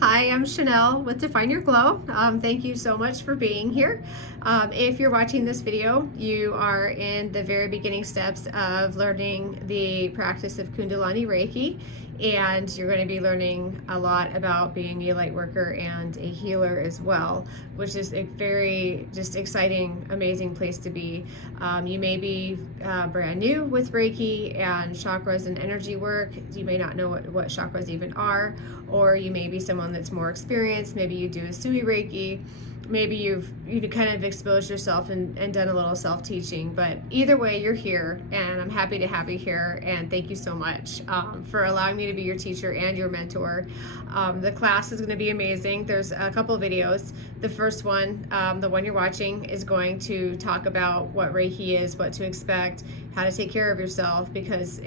Hi, I'm Chanel with Define Your Glow. Thank you so much for being here. If you're watching this video, you are in the very beginning steps of learning the practice of Kundalini Reiki, and you're going to be learning a lot about being a light worker and a healer as well, which is a very just exciting, amazing place to be. You may be brand new with Reiki and chakras and energy work. You may not know what chakras even are, or you may be someone that's more experienced. Maybe you do a Sui Reiki. Maybe you've kind of exposed yourself and done a little self-teaching, but either way, you're here, and I'm happy to have you here, and thank you so much for allowing me to be your teacher and your mentor. The class is going to be amazing. There's a couple of videos. The first one, the one you're watching, is going to talk about what Reiki is, what to expect, how to take care of yourself, because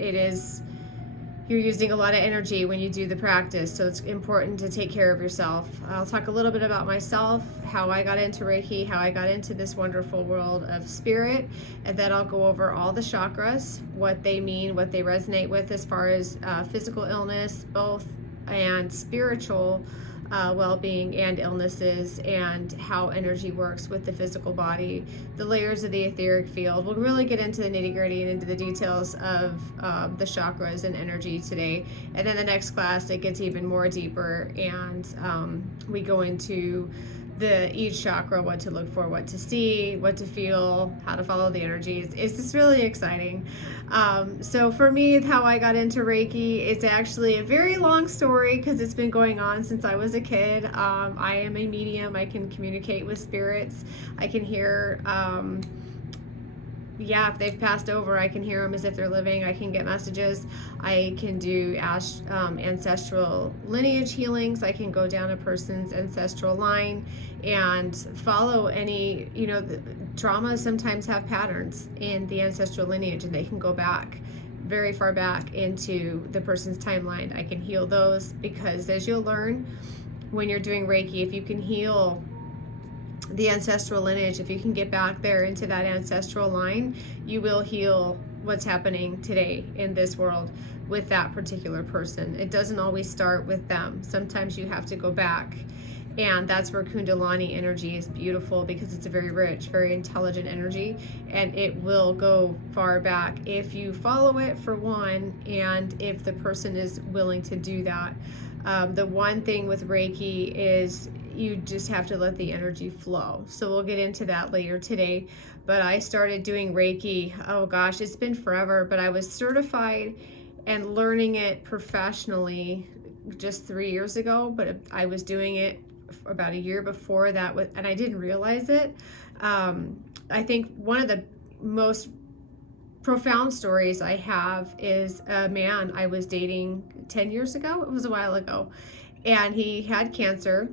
you're using a lot of energy when you do the practice, so it's important to take care of yourself. I'll talk a little bit about myself, how I got into Reiki, how I got into this wonderful world of spirit, and then I'll go over all the chakras, what they mean, what they resonate with as far as physical illness, both, and spiritual well-being and illnesses, and how energy works with the physical body, the layers of the etheric field. We'll really get into the nitty-gritty and into the details of the chakras and energy today. And then the next class, it gets even more deeper, and we go into each chakra, what to look for, what to see, what to feel, how to follow the energies. It's just really exciting. So for me, how I got into Reiki, it's actually a very long story because it's been going on since I was a kid. I am a medium. I can communicate with spirits. I can hear if they've passed over, I can hear them as if they're living. I can get messages. I can do ancestral lineage healings. I can go down a person's ancestral line and follow any, the traumas sometimes have patterns in the ancestral lineage, and they can go back very far back into the person's timeline. I can heal those because, as you'll learn when you're doing Reiki, if you can heal the ancestral lineage, if you can get back there into that ancestral line, you will heal what's happening today in this world with that particular person. It doesn't always start with them. Sometimes you have to go back, and that's where Kundalini energy is beautiful, because it's a very rich, very intelligent energy, and it will go far back if you follow it, for one, and if the person is willing to do that. The one thing with Reiki is you just have to let the energy flow. So we'll get into that later today. But I started doing Reiki, oh gosh, it's been forever, but I was certified and learning it professionally just 3 years ago, but I was doing it about a year before that, and I didn't realize it. I think one of the most profound stories I have is a man I was dating 10 years ago. It was a while ago, and he had cancer.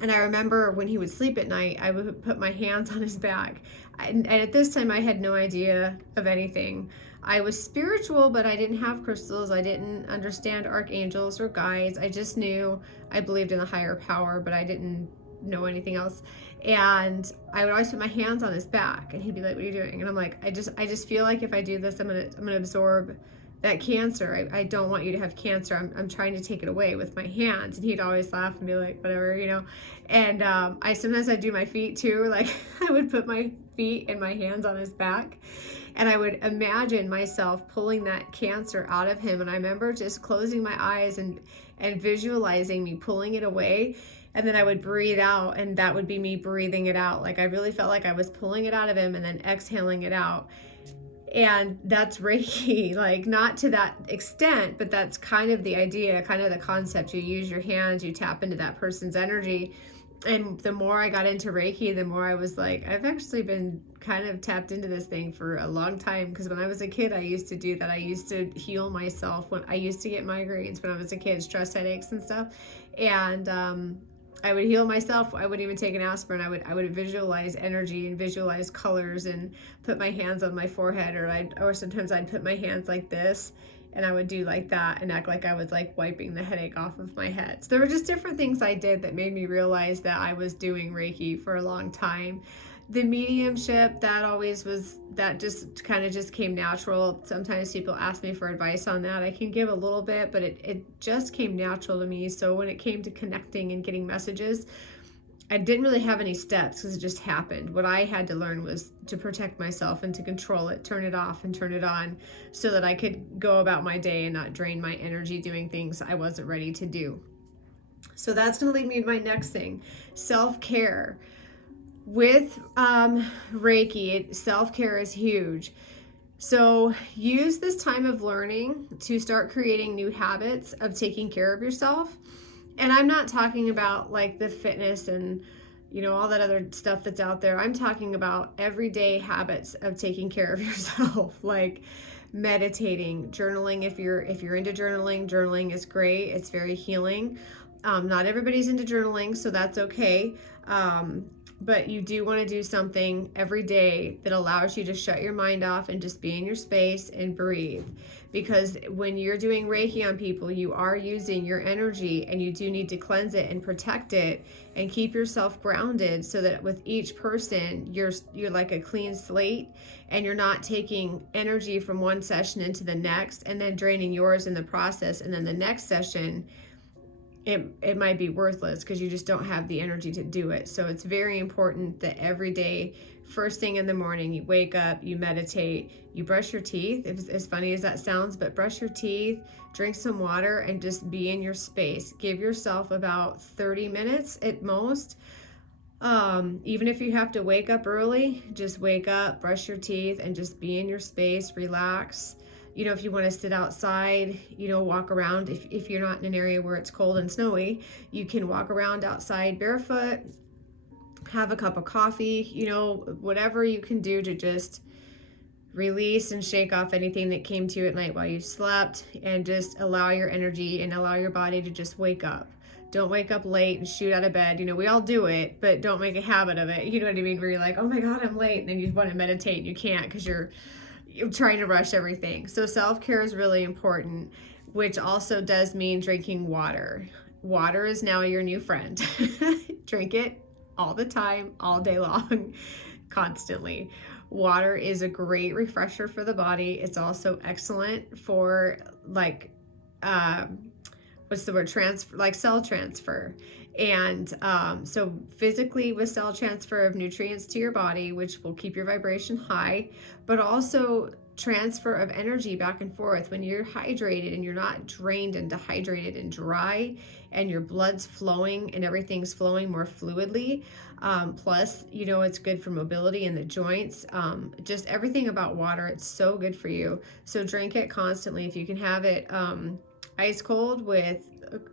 And I remember when he would sleep at night, I would put my hands on his back. And at this time, I had no idea of anything. I was spiritual, but I didn't have crystals. I didn't understand archangels or guides. I just knew I believed in a higher power, but I didn't know anything else. And I would always put my hands on his back, and he'd be like, "What are you doing?" And I'm like, I just feel like if I do this, I'm gonna absorb that cancer. I don't want you to have cancer. I'm trying to take it away with my hands. And he'd always laugh and be like, whatever, And sometimes I'd do my feet too. Like I would put my feet and my hands on his back, and I would imagine myself pulling that cancer out of him. And I remember just closing my eyes and visualizing me pulling it away. And then I would breathe out, and that would be me breathing it out. Like I really felt like I was pulling it out of him and then exhaling it out. And that's Reiki, like not to that extent, but that's kind of the idea, kind of the concept. You use your hands, you tap into that person's energy. And the more I got into Reiki, the more I was like, I've actually been kind of tapped into this thing for a long time. Because when I was a kid, I used to do that. I used to heal myself when I used to get migraines when I was a kid, stress headaches and stuff. And I would heal myself. I wouldn't even take an aspirin. I would visualize energy and visualize colors and put my hands on my forehead, or sometimes I'd put my hands like this, and I would do like that and act like I was like wiping the headache off of my head. So there were just different things I did that made me realize that I was doing Reiki for a long time. The mediumship, that just kind of just came natural. Sometimes people ask me for advice on that. I can give a little bit, but it just came natural to me. So when it came to connecting and getting messages, I didn't really have any steps because it just happened. What I had to learn was to protect myself and to control it, turn it off and turn it on, so that I could go about my day and not drain my energy doing things I wasn't ready to do. So that's going to lead me to my next thing, self-care. With Reiki, self-care is huge. So use this time of learning to start creating new habits of taking care of yourself. And I'm not talking about like the fitness and, all that other stuff that's out there. I'm talking about everyday habits of taking care of yourself, like meditating, journaling. If you're into journaling is great. It's very healing. Not everybody's into journaling, so that's okay. But you do want to do something every day that allows you to shut your mind off and just be in your space and breathe. Because when you're doing Reiki on people, you are using your energy, and you do need to cleanse it and protect it and keep yourself grounded, so that with each person, you're like a clean slate, and you're not taking energy from one session into the next and then draining yours in the process. And then the next session, it might be worthless because you just don't have the energy to do it. So it's very important that every day, first thing in the morning, you wake up, you meditate, you brush your teeth. It's as funny as that sounds, but brush your teeth, drink some water, and just be in your space. Give yourself about 30 minutes at most. Even if you have to wake up early, just wake up, brush your teeth, and just be in your space, relax. If you want to sit outside, walk around. If you're not in an area where it's cold and snowy, you can walk around outside barefoot, have a cup of coffee, whatever you can do to just release and shake off anything that came to you at night while you slept, and just allow your energy and allow your body to just wake up. Don't wake up late and shoot out of bed. We all do it, but don't make a habit of it. You know what I mean? Where you're like, oh my God, I'm late. And then you want to meditate and you can't because you're trying to rush everything. So self-care is really important, which also does mean drinking water. Water is now your new friend. Drink it all the time, all day long, constantly. Water is a great refresher for the body. It's also excellent for cell transfer. And so physically, with cell transfer of nutrients to your body, which will keep your vibration high, but also transfer of energy back and forth. When you're hydrated and you're not drained and dehydrated and dry, and your blood's flowing and everything's flowing more fluidly, plus it's good for mobility in the joints, just everything about water. It's so good for you. So drink it constantly. If you can have it ice cold with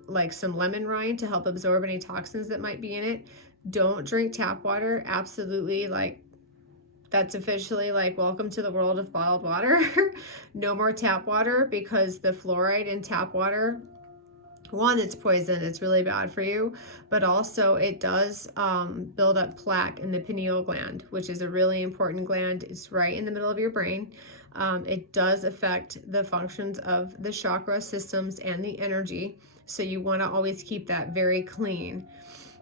like some lemon rind to help absorb any toxins that might be in it. Don't drink tap water. Absolutely, that's officially welcome to the world of bottled water. No more tap water, because the fluoride in tap water, one, it's poison, it's really bad for you, but also it does build up plaque in the pineal gland, which is a really important gland. It's right in the middle of your brain. It does affect the functions of the chakra systems and the energy. So you want to always keep that very clean.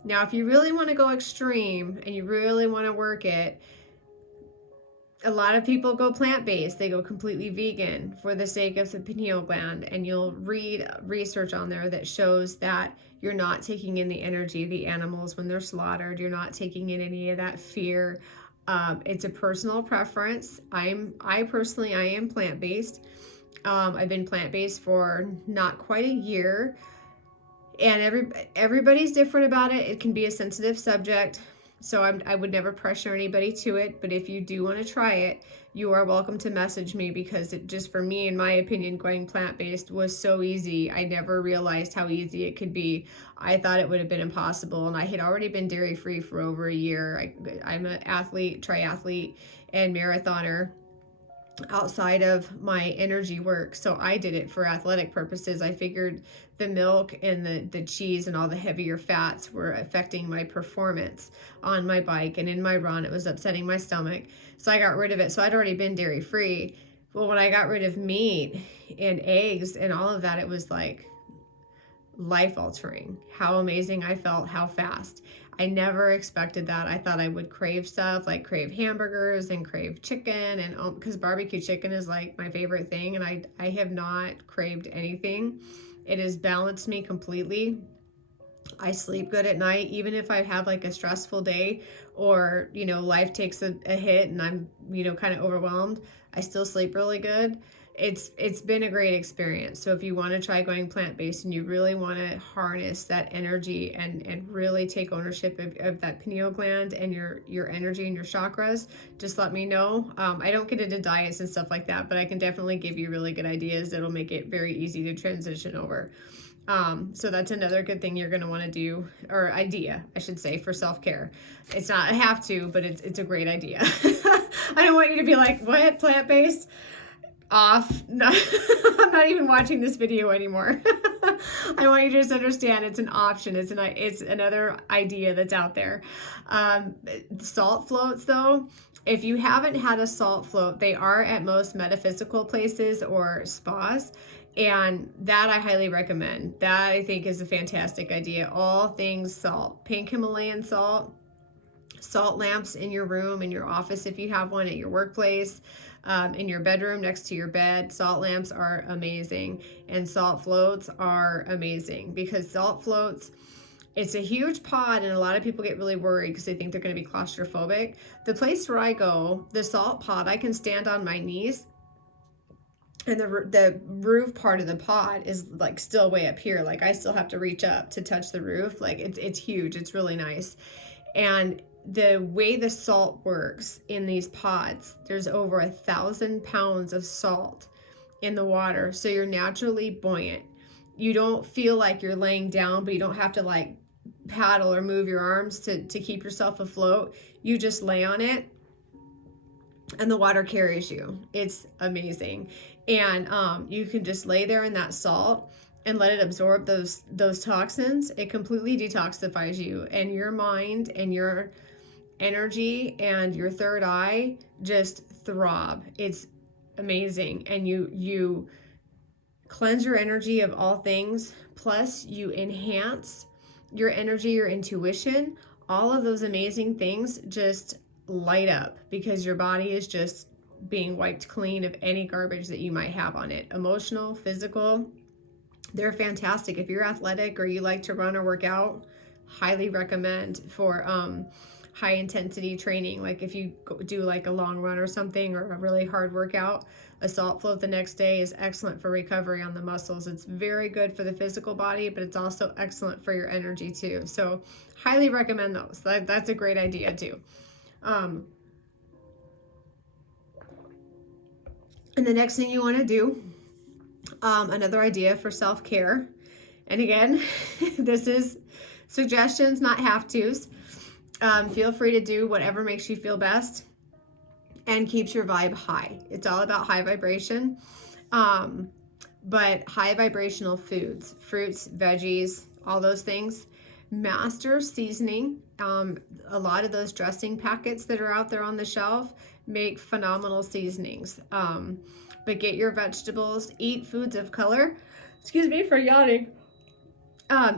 Now, if you really want to go extreme and you really want to work it, a lot of people go plant-based. They go completely vegan for the sake of the pineal gland. And you'll read research on there that shows that you're not taking in the energy of the animals when they're slaughtered. You're not taking in any of that fear. It's a personal preference. I am plant-based. I've been plant-based for not quite a year, and everybody's different about it. It can be a sensitive subject, so I would never pressure anybody to it. But if you do want to try it, you are welcome to message me, because it just, for me, in my opinion, going plant-based was so easy. I never realized how easy it could be. I thought it would have been impossible, and I had already been dairy-free for over a year. I'm an athlete, triathlete, and marathoner outside of my energy work. So I did it for athletic purposes. I figured the milk and the cheese and all the heavier fats were affecting my performance on my bike and in my run. It was upsetting my stomach. So I got rid of it. So I'd already been dairy free. Well, when I got rid of meat and eggs and all of that, it was like life altering. How amazing I felt, how fast. I never expected that. I thought I would crave stuff, like crave hamburgers and crave chicken, and because barbecue chicken is like my favorite thing, and I have not craved anything. It has balanced me completely. I sleep good at night, even if I have like a stressful day, or, life takes a hit and I'm, kind of overwhelmed. I still sleep really good. It's been a great experience. So if you want to try going plant-based and you really want to harness that energy and really take ownership of that pineal gland and your energy and your chakras, just let me know. I don't get into diets and stuff like that, but I can definitely give you really good ideas that'll make it very easy to transition over. So that's another good thing you're going to want to do, or idea, I should say, for self-care. It's not a have to, but it's a great idea. I don't want you to be like, what, plant-based? Off. No, I'm not even watching this video anymore. I want you to just understand it's an option. It's another idea that's out there. Salt floats, though. If you haven't had a salt float, they are at most metaphysical places or spas. And that I highly recommend. That I think is a fantastic idea. All things salt. Pink Himalayan salt. Salt lamps in your room, in your office if you have one, at your workplace, in your bedroom next to your bed. Salt lamps are amazing. And salt floats are amazing, because salt floats, it's a huge pod, and a lot of people get really worried because they think they're going to be claustrophobic. The place where I go, the salt pod, I can stand on my knees, and the roof part of the pod is like still way up here. Like I still have to reach up to touch the roof. Like it's huge. It's really nice. And the way the salt works in these pods, there's over 1,000 pounds of salt in the water. So you're naturally buoyant. You don't feel like you're laying down, but you don't have to like paddle or move your arms to keep yourself afloat. You just lay on it and the water carries you. It's amazing. And you can just lay there in that salt and let it absorb those toxins. It completely detoxifies you, and your mind and your energy and your third eye just throb. It's amazing. And you cleanse your energy of all things, plus you enhance your energy, your intuition. All of those amazing things just light up because your body is just being wiped clean of any garbage that you might have on it. Emotional, physical, they're fantastic. If you're athletic or you like to run or work out, highly recommend for high intensity training. Like if you do like a long run or something, or a really hard workout, a salt float the next day is excellent for recovery on the muscles. It's very good for the physical body, but it's also excellent for your energy too. So highly recommend those. That's a great idea too. And the next thing you want to do, another idea for self-care, and again, this is suggestions, not have-tos. Feel free to do whatever makes you feel best and keeps your vibe high. It's all about high vibration, but high vibrational foods, fruits, veggies, all those things. Master seasoning. A lot of those dressing packets that are out there on the shelf make phenomenal seasonings. But get your vegetables, eat foods of color. Excuse me for yawning.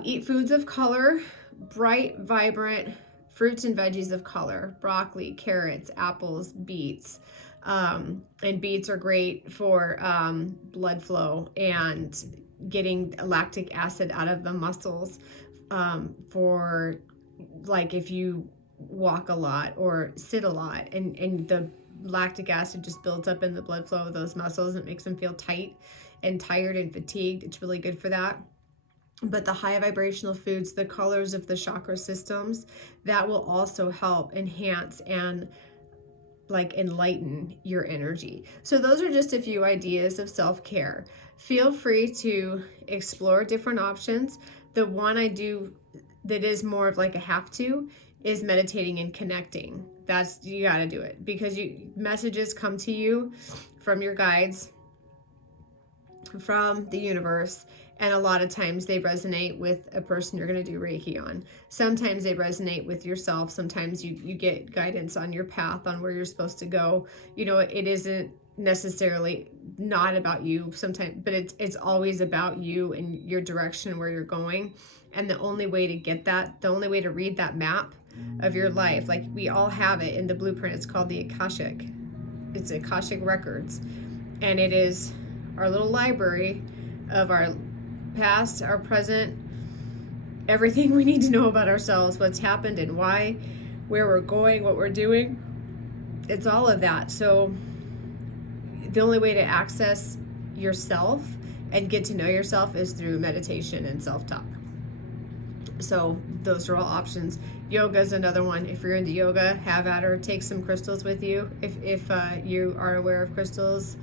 Eat foods of color, bright, vibrant fruits and veggies of color, broccoli, carrots, apples, beets. And beets are great for blood flow and getting lactic acid out of the muscles, for like if you walk a lot or sit a lot, and the lactic acid just builds up in the blood flow of those muscles. It makes them feel tight and tired and fatigued. It's really good for that. But the high vibrational foods, the colors of the chakra systems, that will also help enhance and like enlighten your energy. So those are just a few ideas of self-care. Feel free to explore different options. The one I do that is more of like a have to is meditating and connecting. That's, you got to do it, because messages come to you from your guides, from the universe, and a lot of times they resonate with a person you're going to do Reiki on. Sometimes they resonate with yourself. Sometimes you get guidance on your path, on where you're supposed to go. It isn't necessarily not about you sometimes, but it's always about you and your direction where you're going. And the only way to get that, the only way to read that map of your life, like we all have it in the blueprint, it's called the Akashic. It's Akashic Records, and it is our little library of our past, our present, everything we need to know about ourselves, what's happened and why, where we're going, what we're doing. It's all of that. So the only way to access yourself and get to know yourself is through meditation and self-talk. So those are all options. Yoga is another one. If you're into yoga, have at her. Take some crystals with you. If you are aware of crystals,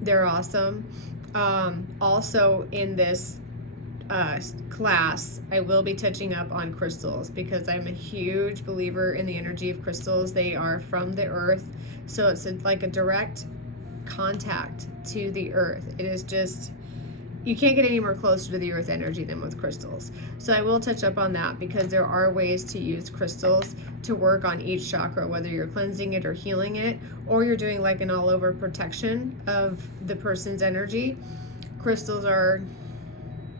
they're awesome. Also in this class, I will be touching up on crystals because I'm a huge believer in the energy of crystals. They are from the earth, so it's like a direct contact to the earth. It is just, you can't get any more closer to the earth energy than with crystals. So I will touch up on that because there are ways to use crystals to work on each chakra, whether you're cleansing it or healing it, or you're doing like an all over protection of the person's energy. Crystals are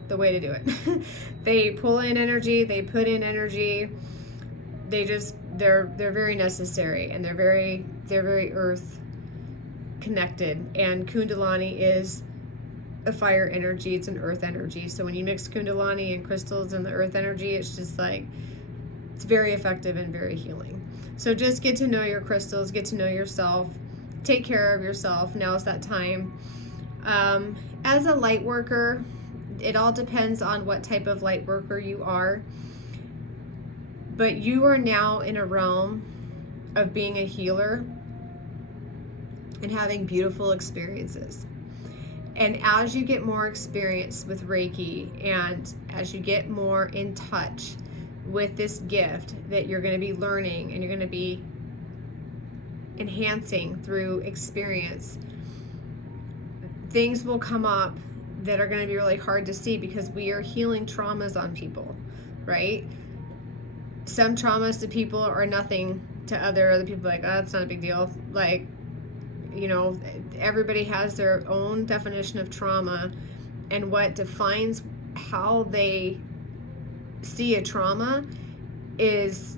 the way to do it. They pull in energy, they put in energy. They're very necessary, and they're very earth connected. And Kundalini is a fire energy, it's an earth energy. So when you mix Kundalini and crystals and the earth energy, it's just like, it's very effective and very healing. So just get to know your crystals, get to know yourself, take care of yourself. Now's that time. As a light worker, it all depends on what type of light worker you are. But you are now in a realm of being a healer and having beautiful experiences. And as you get more experience with Reiki, and as you get more in touch with this gift that you're going to be learning and you're going to be enhancing through experience, things will come up that are going to be really hard to see because we are healing traumas on people, right? Some traumas to people are nothing to other people, like, oh, it's not a big deal. Like, you know, everybody has their own definition of trauma, and what defines how they see a trauma is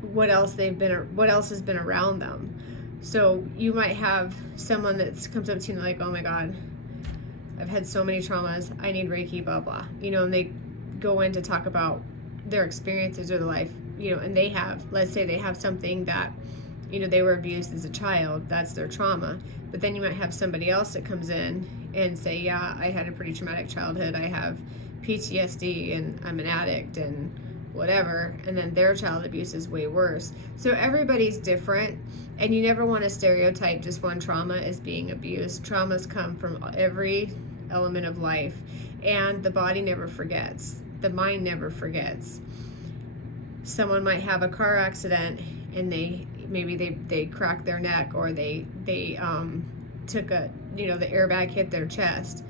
what else has been around them. So you might have someone that comes up to you like, oh my God, I've had so many traumas, I need Reiki, blah, blah. You know, and they go in to talk about their experiences or their life, you know, and they have, let's say they have something that, you know, they were abused as a child, that's their trauma. But then you might have somebody else that comes in and say, yeah, I had a pretty traumatic childhood, I have PTSD and I'm an addict and whatever, and then their child abuse is way worse. So everybody's different, and you never want to stereotype just one trauma as being abused. Traumas come from every element of life, and the body never forgets. The mind never forgets. Someone might have a car accident and they cracked their neck, or they took a, you know, the airbag hit their chest.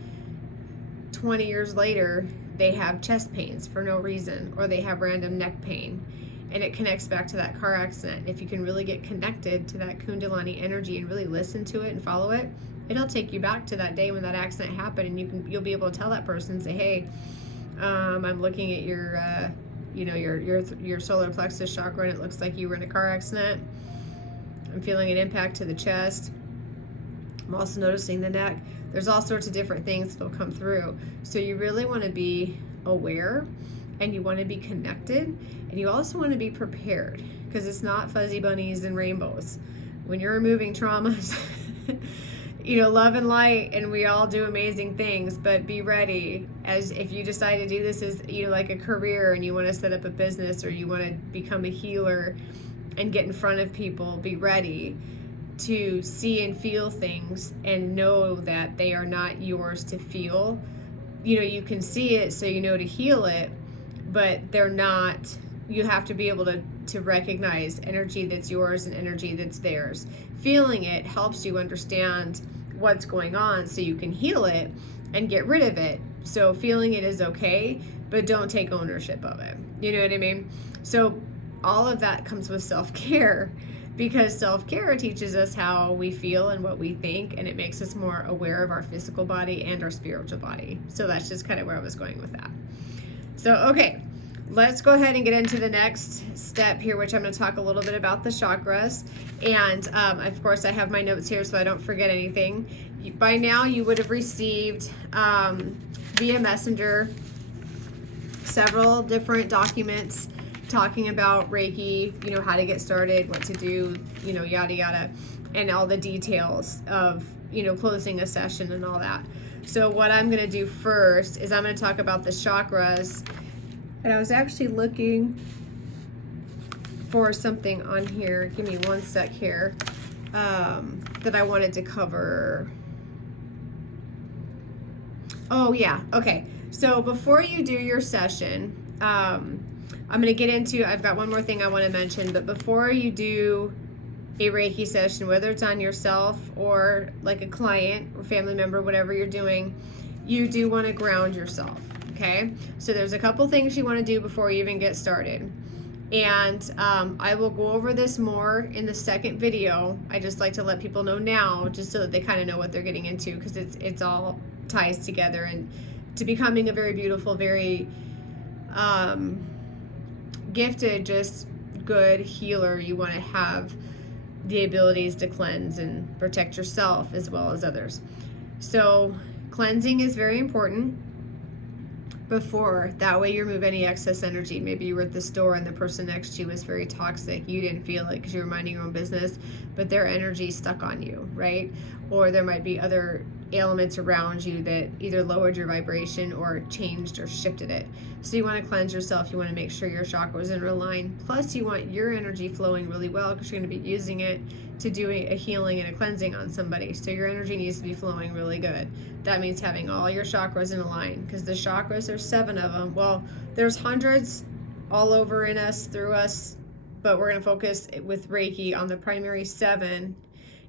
20 years later, they have chest pains for no reason, or they have random neck pain, and it connects back to that car accident. If you can really get connected to that Kundalini energy and really listen to it and follow it, it'll take you back to that day when that accident happened, and you'll be able to tell that person and say, hey, I'm looking at your your solar plexus chakra, and it looks like you were in a car accident. I'm feeling an impact to the chest. I'm also noticing the neck. There's all sorts of different things that'll come through. So you really want to be aware, and you want to be connected, and you also want to be prepared, because it's not fuzzy bunnies and rainbows. When you're removing traumas, you know, love and light, and we all do amazing things, but be ready. As if you decide to do this as, you know, like a career, and you want to set up a business, or you want to become a healer and get in front of people, be ready to see and feel things and know that they are not yours to feel. You know, you can see it so you know to heal it, but they're not. You have to be able to recognize energy that's yours and energy that's theirs. Feeling it helps you understand what's going on so you can heal it and get rid of it. So feeling it is okay, but don't take ownership of it. You know what I mean? So all of that comes with self-care, because self-care teaches us how we feel and what we think, and it makes us more aware of our physical body and our spiritual body. So that's just kind of where I was going with that. So, okay, let's go ahead and get into the next step here, which I'm going to talk a little bit about the chakras. And of course, I have my notes here so I don't forget anything. By now, you would have received via messenger several different documents talking about Reiki, how to get started, what to do, yada yada, and all the details of closing a session and all that. So what I'm going to do first is I'm going to talk about the chakras. And I was actually looking for something on here, give me one sec here, that I wanted to cover. Oh yeah, okay. So before you do your session, I'm going to get into, I've got one more thing I want to mention, but before you do a Reiki session, whether it's on yourself or like a client or family member, whatever you're doing, you do want to ground yourself, okay? So there's a couple things you want to do before you even get started. And I will go over this more in the second video. I just like to let people know now, just so that they kind of know what they're getting into, because it's all ties together and to becoming a very beautiful, very gifted, just good healer. You want to have the abilities to cleanse and protect yourself as well as others. So cleansing is very important before. That way you remove any excess energy. Maybe you were at the store and the person next to you was very toxic. You didn't feel it because you were minding your own business, but their energy stuck on you, right? Or there might be other elements around you that either lowered your vibration or changed or shifted it. So you want to cleanse yourself. You want to make sure your chakras are in line. Plus you want your energy flowing really well, because you're going to be using it to do a healing and a cleansing on somebody. So your energy needs to be flowing really good. That means having all your chakras in a line, because the chakras, there's 7 of them. Well, there's hundreds all over in us, through us, but we're going to focus with Reiki on the primary 7.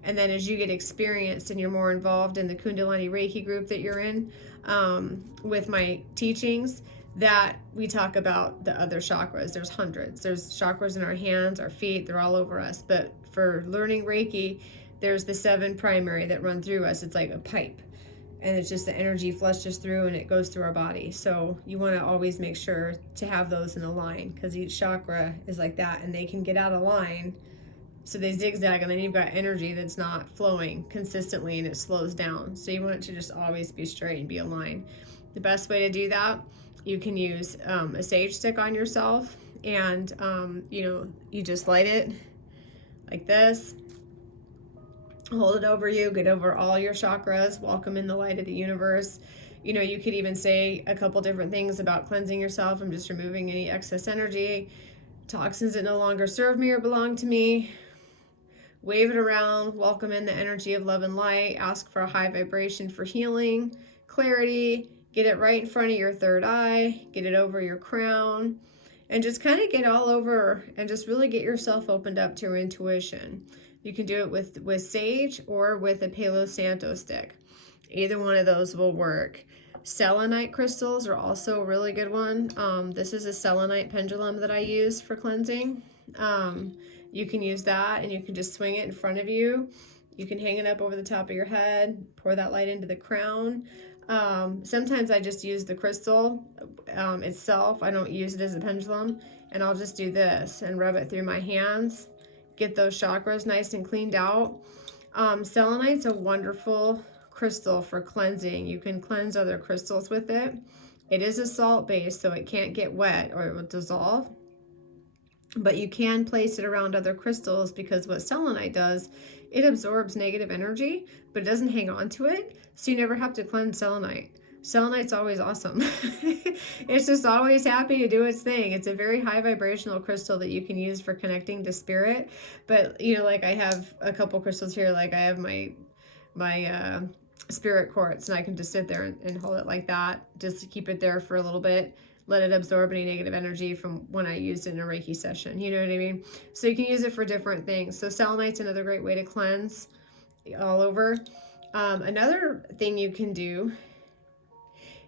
And then as you get experienced and you're more involved in the Kundalini Reiki group that you're in, with my teachings, that we talk about the other chakras. There's hundreds. There's chakras in our hands, our feet, they're all over us. But for learning Reiki, there's the 7 primary that run through us. It's like a pipe. And it's just the energy flushes through and it goes through our body. So you want to always make sure to have those in a line, because each chakra is like that, and they can get out of line. So they zigzag, and then you've got energy that's not flowing consistently and it slows down. So you want it to just always be straight and be aligned. The best way to do that, you can use a sage stick on yourself, and you just light it like this. Hold it over you, get over all your chakras, welcome in the light of the universe. You could even say a couple different things about cleansing yourself. I'm just removing any excess energy, toxins that no longer serve me or belong to me. Wave it around, welcome in the energy of love and light, ask for a high vibration for healing, clarity, get it right in front of your third eye, get it over your crown, and just kind of get all over and just really get yourself opened up to your intuition. You can do it with sage or with a Palo Santo stick. Either one of those will work. Selenite crystals are also a really good one. This is a selenite pendulum that I use for cleansing. You can use that, and you can just swing it in front of you. You can hang it up over the top of your head, pour that light into the crown. Sometimes I just use the crystal itself. I don't use it as a pendulum, and I'll just do this and rub it through my hands, get those chakras nice and cleaned out. Selenite's a wonderful crystal for cleansing. You can cleanse other crystals with it. It is a salt base, so it can't get wet or it will dissolve. But you can place it around other crystals, because what selenite does, it absorbs negative energy, but it doesn't hang on to it. So you never have to cleanse selenite. Selenite's always awesome. It's just always happy to do its thing. It's a very high vibrational crystal that you can use for connecting to spirit. But like I have a couple crystals here, like I have my spirit quartz, and I can just sit there and hold it like that, just to keep it there for a little bit, let it absorb any negative energy from when I used it in a Reiki session. You know what I mean? So you can use it for different things. So selenite's another great way to cleanse all over. Another thing you can do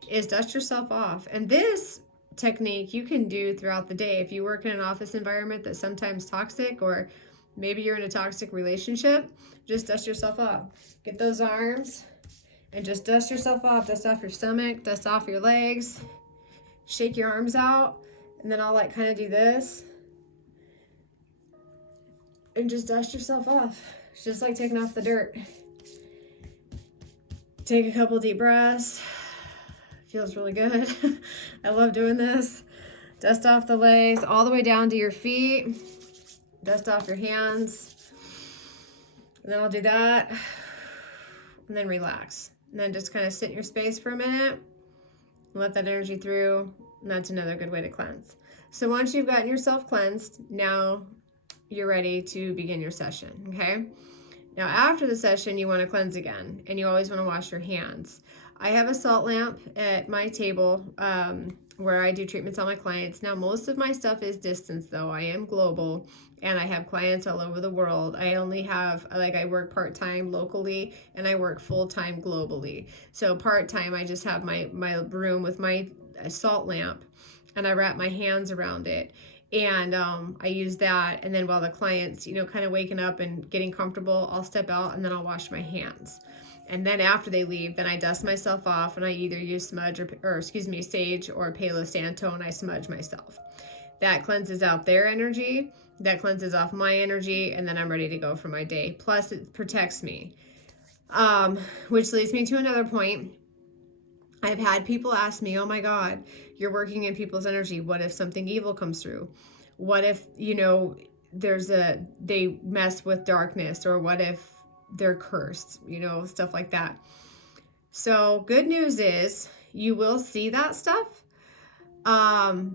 is dust yourself off. And this technique you can do throughout the day. If you work in an office environment that's sometimes toxic, or Maybe you're in a toxic relationship. Just dust yourself off. Get those arms and just dust yourself off. Dust off your stomach, dust off your legs. Shake your arms out. And then I'll like kind of do this. And just dust yourself off. It's just like taking off the dirt. Take a couple deep breaths. Feels really good. I love doing this. Dust off the legs all the way down to your feet. Dust off your hands. And then I'll do that. And then relax. And then just kind of sit in your space for a minute. Let that energy through. And that's another good way to cleanse. So once you've gotten yourself cleansed, now you're ready to begin your session, okay? Now after the session, you want to cleanse again, and you always want to wash your hands. I have a salt lamp at my table where I do treatments on my clients. Now most of my stuff is distance though. I am global and I have clients all over the world. I only have, like, I work part-time locally and I work full-time globally. So part-time, I just have my room with my salt lamp and I wrap my hands around it. And I use that, and then while the client's, kind of waking up and getting comfortable, I'll step out and then I'll wash my hands. And then after they leave, then I dust myself off and I either use smudge or sage or Palo Santo, and I smudge myself. That cleanses out their energy, that cleanses off my energy, and then I'm ready to go for my day. Plus it protects me. Which leads me to another point. I've had people ask me, oh my God, you're working in people's energy. What if something evil comes through? What if, they mess with darkness, or what if they're cursed, stuff like that. So good news is you will see that stuff. But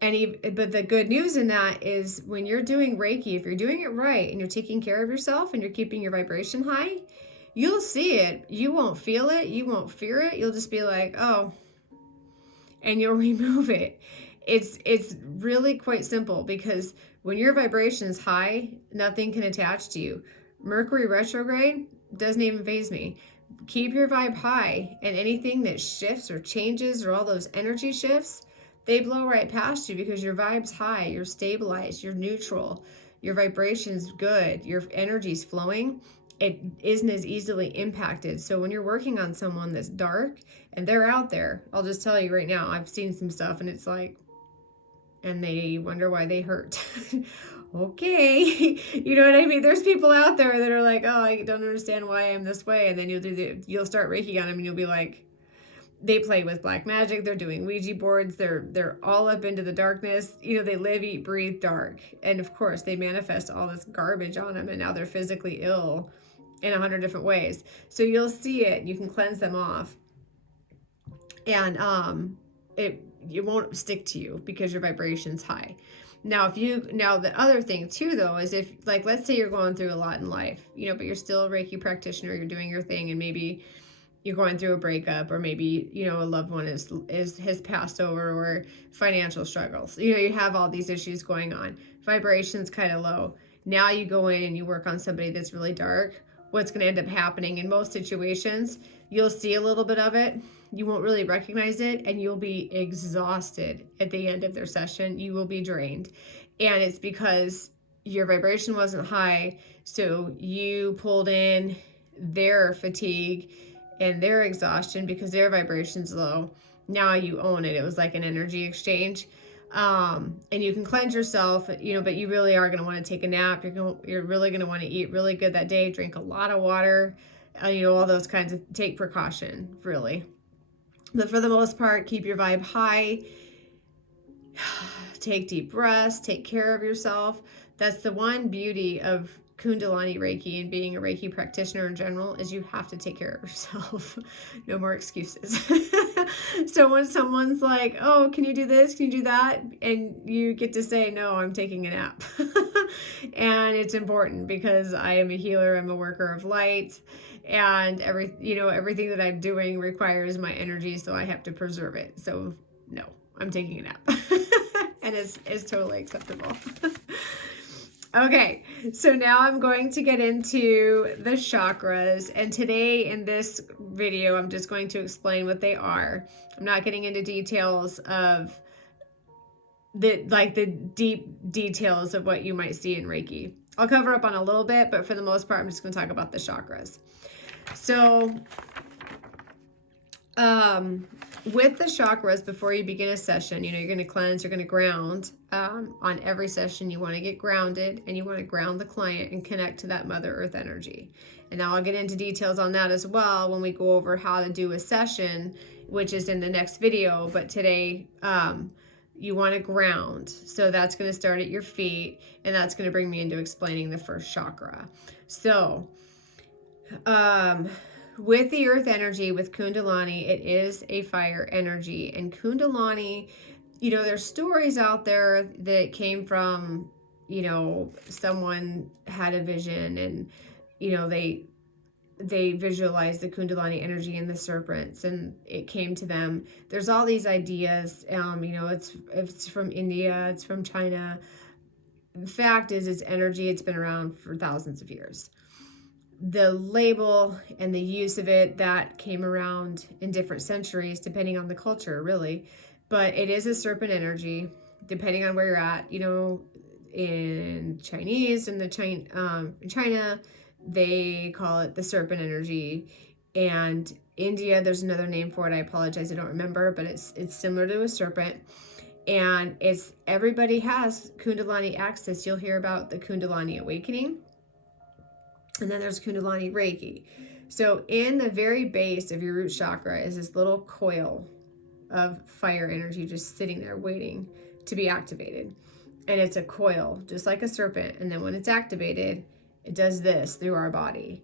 the good news in that is when you're doing Reiki, if you're doing it right and you're taking care of yourself and you're keeping your vibration high, you'll see it. You won't feel it. You won't fear it. You'll just be like, oh, and you'll remove it. It's really quite simple, because when your vibration is high, nothing can attach to you. Mercury retrograde doesn't even faze me. Keep your vibe high, and anything that shifts or changes, or all those energy shifts, they blow right past you because your vibe's high, you're stabilized, you're neutral, your vibration's good, your energy's flowing. It isn't as easily impacted. So when you're working on someone that's dark and they're out there, I'll just tell you right now, I've seen some stuff and it's like, and they wonder why they hurt. Okay. You know what I mean? There's people out there that are like, oh, I don't understand why I'm this way. And then you'll start Reiki on them and you'll be like, they play with black magic. They're doing Ouija boards. They're all up into the darkness. They live, eat, breathe dark. And of course they manifest all this garbage on them, and now they're physically ill in 100 different ways. So you'll see it. You can cleanse them off. And it won't stick to you because your vibration's high. Now the other thing too though is if, like, let's say you're going through a lot in life, but you're still a Reiki practitioner, you're doing your thing, and maybe you're going through a breakup, or maybe, a loved one has passed over, or financial struggles. You have all these issues going on. Vibration's kind of low. Now you go in and you work on somebody that's really dark. What's going to end up happening in most situations, you'll see a little bit of it. You won't really recognize it, and you'll be exhausted at the end of their session. You will be drained. And it's because your vibration wasn't high, so you pulled in their fatigue and their exhaustion because their vibration's low. Now you own it. It was like an energy exchange. And you can cleanse yourself, but you really are going to want to take a nap. You're really going to want to eat really good that day, drink a lot of water, all those kinds of, take precaution, really. But for the most part, keep your vibe high, take deep breaths, take care of yourself. That's the one beauty of Kundalini Reiki and being a Reiki practitioner in general, is you have to take care of yourself. No more excuses. So when someone's like, oh, can you do this? Can you do that? And you get to say, no, I'm taking a nap. And it's important because I am a healer. I'm a worker of light, and everything that I'm doing requires my energy. So I have to preserve it. So no, I'm taking a nap. And it's totally acceptable. Okay, so now I'm going to get into the chakras, and today in this video I'm just going to explain what they are. I'm not getting into details of the deep details of what you might see in Reiki. I'll cover up on a little bit, but for the most part, I'm just going to talk about the chakras. So, with the chakras, before you begin a session, you're going to cleanse, you're going to ground. On every session, you want to get grounded, and you want to ground the client and connect to that Mother Earth energy. And now I'll get into details on that as well when we go over how to do a session, which is in the next video. But today, you want to ground. So that's going to start at your feet, and that's going to bring me into explaining the first chakra. So, with the earth energy, with Kundalini, it is a fire energy. And Kundalini, there's stories out there that came from, someone had a vision and, they visualized the Kundalini energy in the serpents and it came to them. There's all these ideas, it's from India, it's from China. The fact is, it's energy. It's been around for thousands of years. The label and the use of it, that came around in different centuries, depending on the culture, really. But it is a serpent energy, depending on where you're at. In Chinese, in China, they call it the serpent energy. And India, there's another name for it. I apologize, I don't remember, but it's similar to a serpent. And everybody has Kundalini access. You'll hear about the Kundalini awakening. And then there's Kundalini Reiki. So in the very base of your root chakra is this little coil of fire energy just sitting there waiting to be activated. And it's a coil, just like a serpent. And then when it's activated, it does this through our body.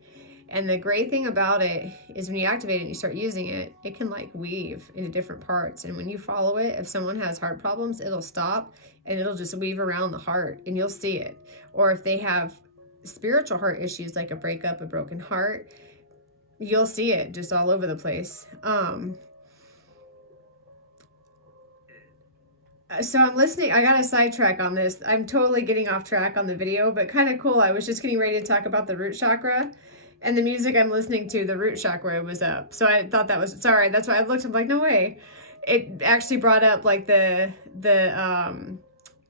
And the great thing about it is when you activate it and you start using it, it can weave into different parts. And when you follow it, if someone has heart problems, it'll stop and it'll just weave around the heart and you'll see it. Or if they have spiritual heart issues like a breakup, a broken heart, you'll see it just all over the place. So I'm listening. I got a sidetrack on this. I'm totally getting off track on the video, but kind of cool. I was just getting ready to talk about the root chakra, and the music I'm listening to, the root chakra, was up. So I thought that was, sorry, that's why I looked. I'm like, no way. It actually brought up the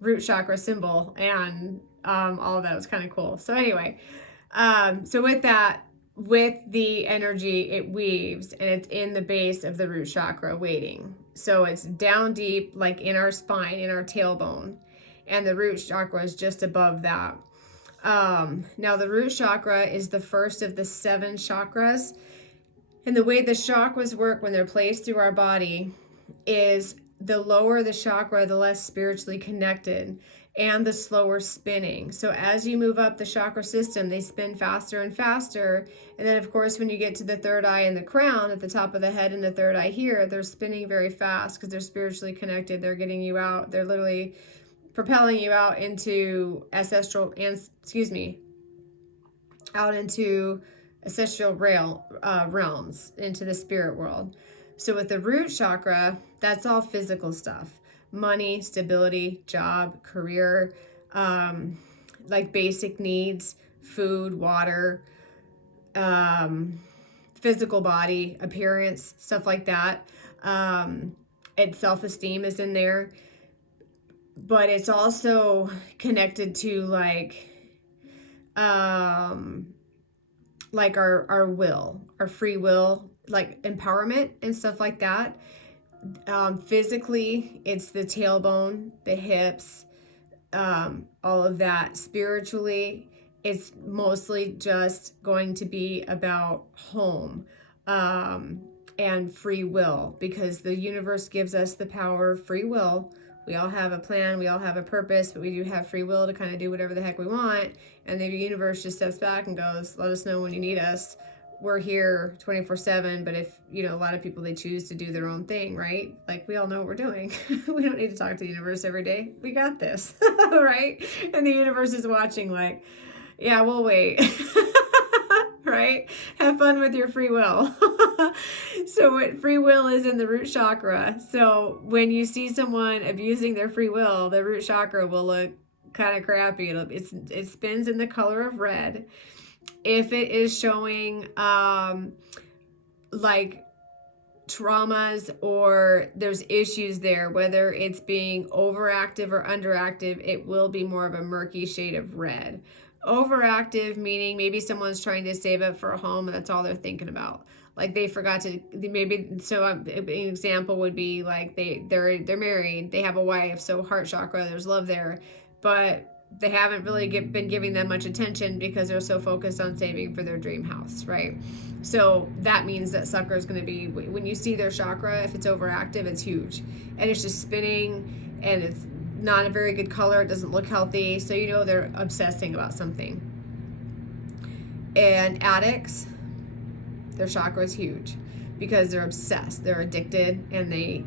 root chakra symbol, and all of that was kind of cool. So anyway, so with that, with the energy, it weaves and it's in the base of the root chakra waiting. So it's down deep, like in our spine, in our tailbone, and the root chakra is just above that. Now the root chakra is the first of the 7 chakras, and the way the chakras work when they're placed through our body is the lower the chakra, the less spiritually connected and the slower spinning. So as you move up the chakra system, they spin faster and faster. And then of course, when you get to the third eye and the crown at the top of the head and the third eye here, they're spinning very fast because they're spiritually connected. They're getting you out. They're literally propelling you out into ancestral realms, into the spirit world. So with the root chakra, that's all physical stuff. Money, stability, job, career, basic needs, food, water, physical body, appearance, stuff like that. And self-esteem is in there. But it's also connected to our will, our free will, empowerment and stuff like that. Physically, it's the tailbone, the hips, all of that. Spiritually, it's mostly just going to be about home, and free will, because the universe gives us the power of free will. We all have a plan, we all have a purpose, but we do have free will to kind of do whatever the heck we want. And the universe just steps back and goes, let us know when you need us. We're here 24/7, but if, a lot of people, they choose to do their own thing, right? We all know what we're doing. We don't need to talk to the universe every day. We got this, right? And the universe is watching yeah, we'll wait. Right? Have fun with your free will. So what free will is in the root chakra. So when you see someone abusing their free will, the root chakra will look kind of crappy. It spins in the color of red. If it is showing traumas or there's issues there, whether it's being overactive or underactive, it will be more of a murky shade of red. Overactive meaning maybe someone's trying to save up for a home and that's all they're thinking about. Like they forgot to maybe. So an example would be like they're married, they have a wife, so heart chakra, there's love there, but they haven't really been giving them much attention because they're so focused on saving for their dream house, right? So that means that sucker is going to be, when you see their chakra, if it's overactive, it's huge and it's just spinning and it's not a very good color, it doesn't look healthy, so you know they're obsessing about something. And addicts, their chakra is huge because they're obsessed, they're addicted, and they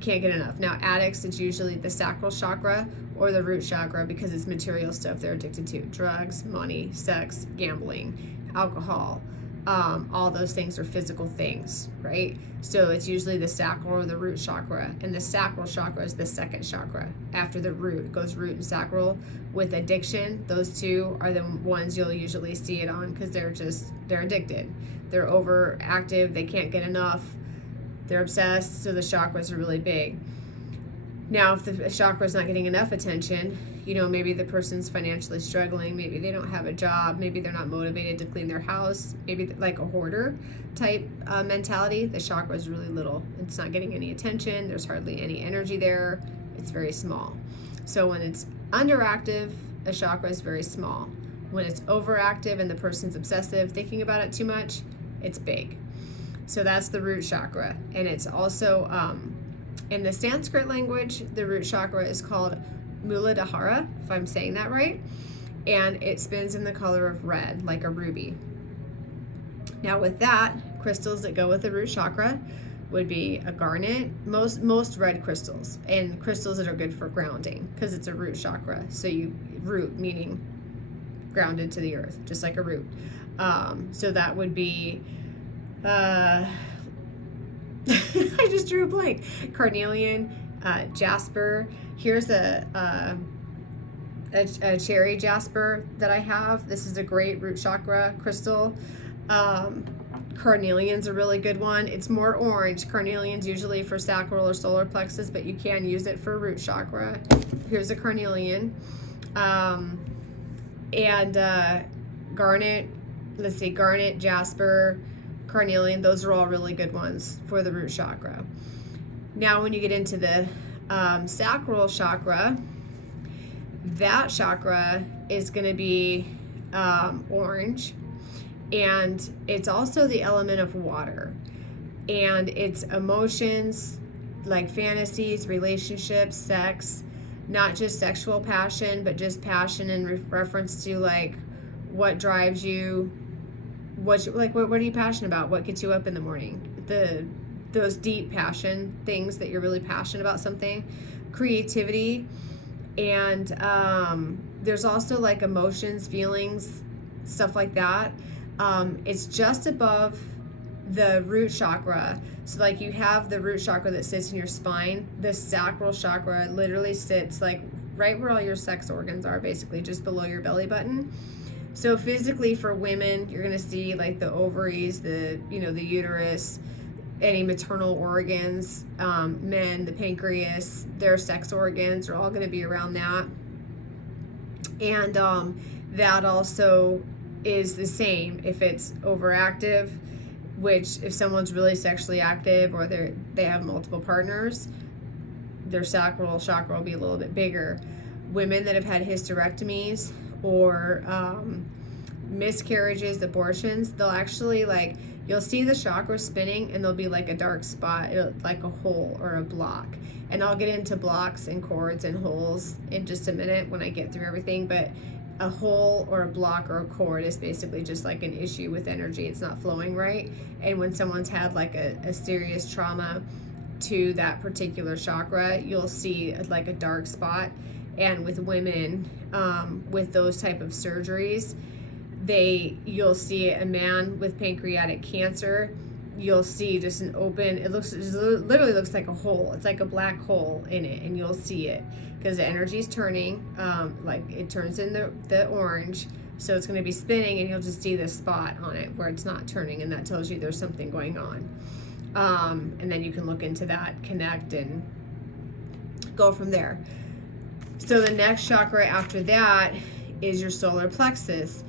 can't get enough. Now addicts, it's usually the sacral chakra or the root chakra because it's material stuff they're addicted to. Drugs, money, sex, gambling, alcohol, all those things are physical things, right? So it's usually the sacral or the root chakra, and the sacral chakra is the second chakra after the root. It goes root and sacral. With addiction, those two are the ones you'll usually see it on because they're addicted, they're overactive, they can't get enough, they're obsessed, so the chakras are really big. Now, if the chakra is not getting enough attention, you know, maybe the person's financially struggling, maybe they don't have a job, maybe they're not motivated to clean their house, maybe like a hoarder type mentality, the chakra is really little. It's not getting any attention, there's hardly any energy there, it's very small. So when it's underactive, a chakra is very small. When it's overactive and the person's obsessive, thinking about it too much, it's big. So that's the root chakra. And it's also, in the Sanskrit language, the root chakra is called Muladhara, if I'm saying that right. And it spins in the color of red, like a ruby. Now with that, crystals that go with the root chakra would be a garnet, most red crystals, and crystals that are good for grounding because it's a root chakra. So you root meaning grounded to the earth, just like a root. So that would be I just drew a blank. Carnelian, jasper. Here's a cherry jasper that I have. This is a great root chakra crystal. Carnelian's a really good one. It's more orange. Carnelian's usually for sacral or solar plexus, but you can use it for root chakra. Here's a carnelian. Garnet, let's see, garnet, jasper, carnelian, those are all really good ones for the root chakra. Now when you get into the sacral chakra, that chakra is going to be orange, and it's also the element of water, and it's emotions like fantasies, relationships, sex, not just sexual passion, but just passion in reference to like what drives you, what are you passionate about, what gets you up in the morning, those deep passion things that you're really passionate about something, creativity, and there's also like emotions, feelings, stuff like that. It's just above the root chakra. So like you have the root chakra that sits in your spine. The sacral chakra literally sits like right where all your sex organs are, basically just below your belly button. So physically for women, you're going to see like the ovaries, the uterus, any maternal organs. Men, the pancreas, their sex organs are all going to be around that. And that also is the same if it's overactive, which if someone's really sexually active or they have multiple partners, their sacral chakra will be a little bit bigger. Women that have had hysterectomies or miscarriages, abortions, they'll actually like, you'll see the chakra spinning and there'll be like a dark spot, like a hole or a block. And I'll get into blocks and cords and holes in just a minute when I get through everything, but a hole or a block or a cord is basically just like an issue with energy. It's not flowing right. And when someone's had like a serious trauma to that particular chakra, you'll see like a dark spot. And with women, with those type of surgeries, you'll see a man with pancreatic cancer, you'll see just an open, it literally looks like a hole. It's like a black hole in it, and you'll see it because the energy's turning, like it turns in the orange, so it's going to be spinning, and you'll just see this spot on it where it's not turning, and that tells you there's something going on. And then you can look into that, connect, and go from there. So the next chakra after that is your solar plexus,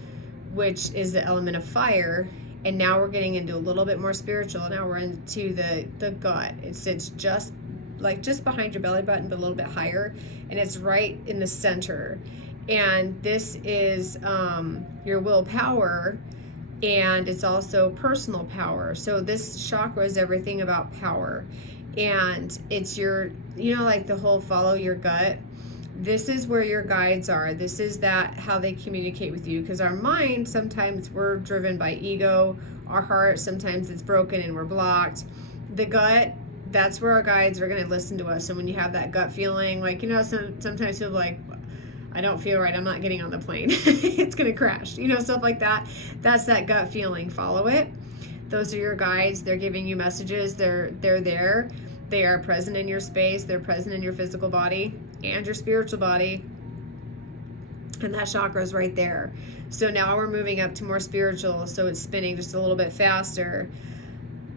which is the element of fire. And now we're getting into a little bit more spiritual. Now we're into the gut. It sits just behind your belly button, but a little bit higher, and it's right in the center. And this is your willpower, and it's also personal power. So this chakra is everything about power, and it's your, like the whole follow your gut. This is where your guides are. This is that how they communicate with you, because our mind, sometimes we're driven by ego. Our heart, sometimes it's broken and we're blocked. The gut, that's where our guides are going to listen to us. And when you have that gut feeling, like, sometimes you're like, I don't feel right, I'm not getting on the plane. It's going to crash, stuff like that. That's that gut feeling. Follow it. Those are your guides. They're giving you messages. They're there. They are present in your space. They're present in your physical body and your spiritual body. And that chakra is right there. So now we're moving up to more spiritual. So it's spinning just a little bit faster.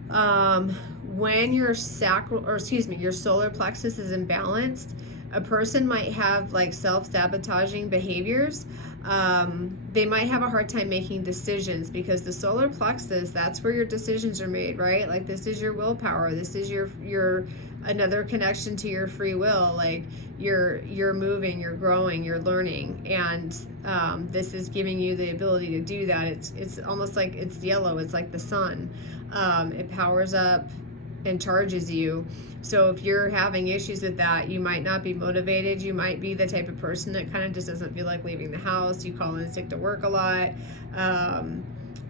When your your solar plexus is imbalanced, a person might have like self-sabotaging behaviors. They might have a hard time making decisions, because the solar plexus, that's where your decisions are made, right? Like, this is your willpower. This is your another connection to your free will. Like, you're moving, you're growing, you're learning, and this is giving you the ability to do that. It's almost like it's yellow. It's like the sun. It powers up and charges you. So if you're having issues with that, you might not be motivated. You might be the type of person that kind of just doesn't feel like leaving the house. You call in sick to work a lot.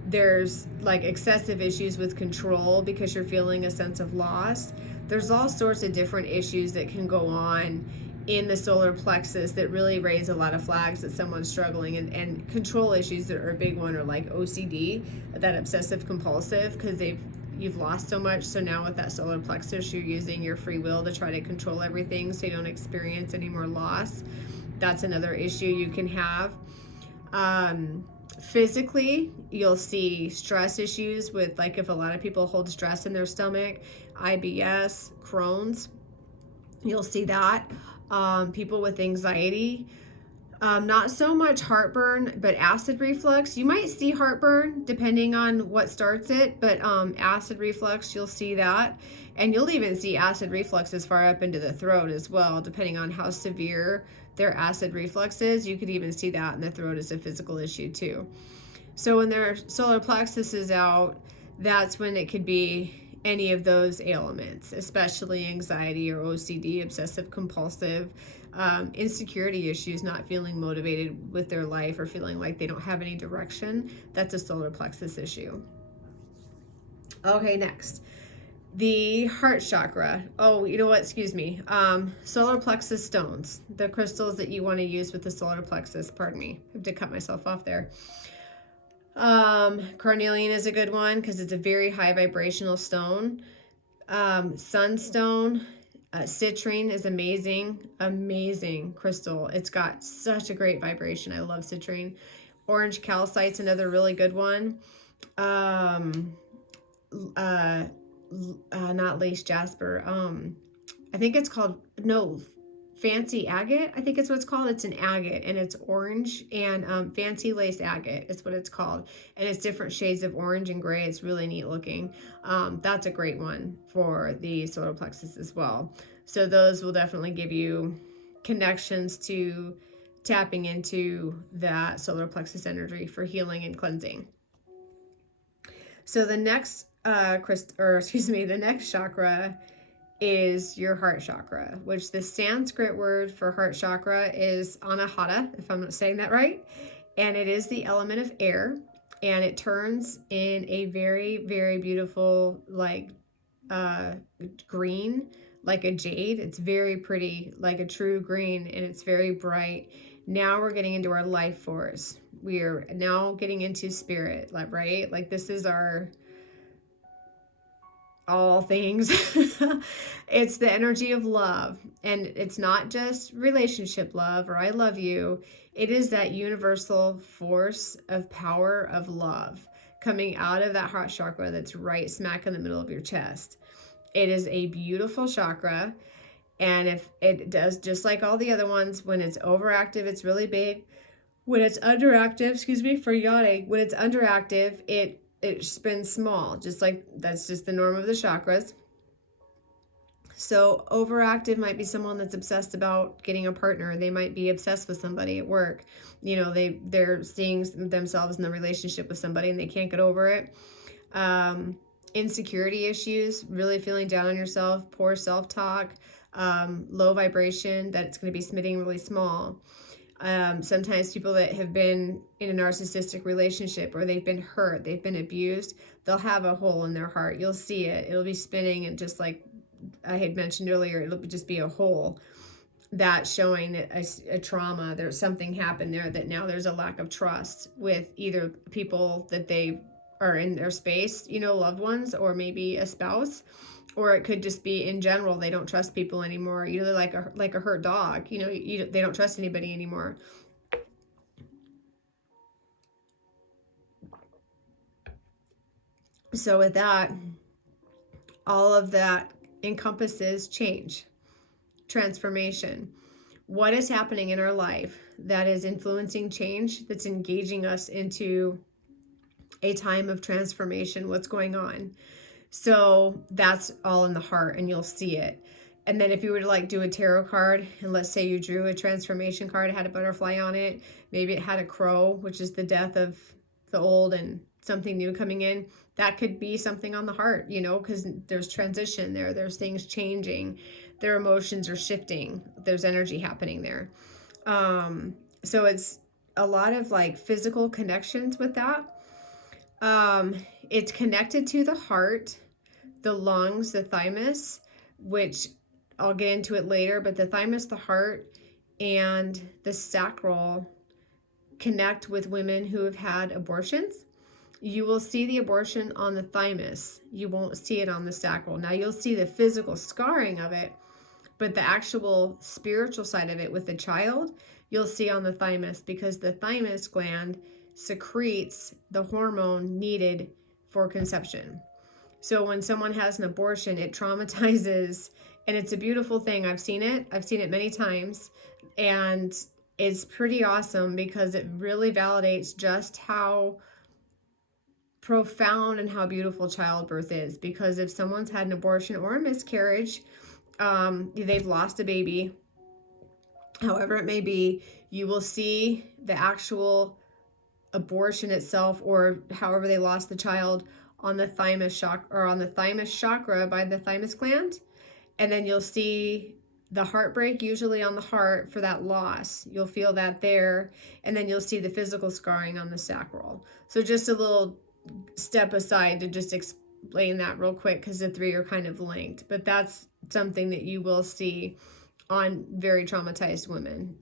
There's like excessive issues with control because you're feeling a sense of loss. There's all sorts of different issues that can go on in the solar plexus that really raise a lot of flags that someone's struggling. And control issues that are a big one are like OCD, that obsessive compulsive, because you've lost so much. So now with that solar plexus, you're using your free will to try to control everything so you don't experience any more loss. That's another issue you can have. Physically, you'll see stress issues with, like, if a lot of people hold stress in their stomach, IBS, Crohn's, you'll see that. People with anxiety, not so much heartburn, but acid reflux. You might see heartburn depending on what starts it, but acid reflux, you'll see that. And you'll even see acid reflux as far up into the throat as well, depending on how severe their acid reflux is. You could even see that in the throat as a physical issue too. So when their solar plexus is out, that's when it could be any of those ailments, especially anxiety or OCD, obsessive compulsive, insecurity issues, not feeling motivated with their life or feeling like they don't have any direction. That's a solar plexus issue. Okay, next. The heart chakra. Oh, you know what? Excuse me. Solar plexus stones, the crystals that you want to use with the solar plexus. Pardon me. I have to cut myself off there. Carnelian is a good one because it's a very high vibrational stone. Sunstone, citrine is amazing crystal. It's got such a great vibration. I love citrine. Orange calcite's another really good one. Not lace jasper. I think it's called, fancy agate. I think it's what it's called. It's an agate, and it's orange, and fancy lace agate is what it's called. And it's different shades of orange and gray. It's really neat looking. That's a great one for the solar plexus as well. So those will definitely give you connections to tapping into that solar plexus energy for healing and cleansing. So the next the next chakra is your heart chakra, which the Sanskrit word for heart chakra is anahata, if I'm not saying that right. And it is the element of air, and it turns in a very, very beautiful, like green, like a jade. It's very pretty, like a true green, and it's very bright. Now we're getting into our life force. We are now getting into spirit, right? Like, this is our all things. It's the energy of love, and it's not just relationship love or I love you. It is that universal force of power of love coming out of that heart chakra that's right smack in the middle of your chest. It is a beautiful chakra, and if it does, just like all the other ones, when it's overactive, it's really big. When it's underactive, excuse me for yawning, when it's underactive, it spins small, just like that's just the norm of the chakras. So overactive might be someone that's obsessed about getting a partner. They might be obsessed with somebody at work. You know, they're seeing themselves in the relationship with somebody and they can't get over it. Insecurity issues, really feeling down on yourself, poor self-talk, low vibration, that it's going to be spinning really small. Sometimes people that have been in a narcissistic relationship or they've been hurt, they've been abused, they'll have a hole in their heart. You'll see it. It'll be spinning, and just like I had mentioned earlier, it'll just be a hole that's showing that a trauma, there's something happened there, that now there's a lack of trust with either people that they are in their space, you know, loved ones, or maybe a spouse, or it could just be in general, they don't trust people anymore. You know, they're like a hurt dog, you know, they don't trust anybody anymore. So with that, all of that encompasses change, transformation. What is happening in our life that is influencing change, that's engaging us into a time of transformation? What's going on? So that's all in the heart, and you'll see it. And then if you were to like do a tarot card, and let's say you drew a transformation card, it had a butterfly on it, maybe it had a crow, which is the death of the old and something new coming in, that could be something on the heart, you know, because there's transition there, there's things changing, their emotions are shifting, there's energy happening there. So it's a lot of like physical connections with that. It's connected to the heart, the lungs, the thymus, which I'll get into it later, but the thymus, the heart, and the sacral connect with women who have had abortions. You will see the abortion on the thymus. You won't see it on the sacral. Now you'll see the physical scarring of it, but the actual spiritual side of it with the child, you'll see on the thymus, because the thymus gland secretes the hormone needed for conception. So when someone has an abortion, it traumatizes, and it's a beautiful thing. I've seen it many times, and it's pretty awesome because it really validates just how profound and how beautiful childbirth is. Because if someone's had an abortion or a miscarriage, they've lost a baby, however it may be, you will see the actual abortion itself, or however they lost the child, on the thymus chakra, or on the thymus chakra by the thymus gland. And then you'll see the heartbreak, usually on the heart, for that loss. You'll feel that there. And then you'll see the physical scarring on the sacral. So just a little step aside to just explain that real quick, because the three are kind of linked. But that's something that you will see on very traumatized women.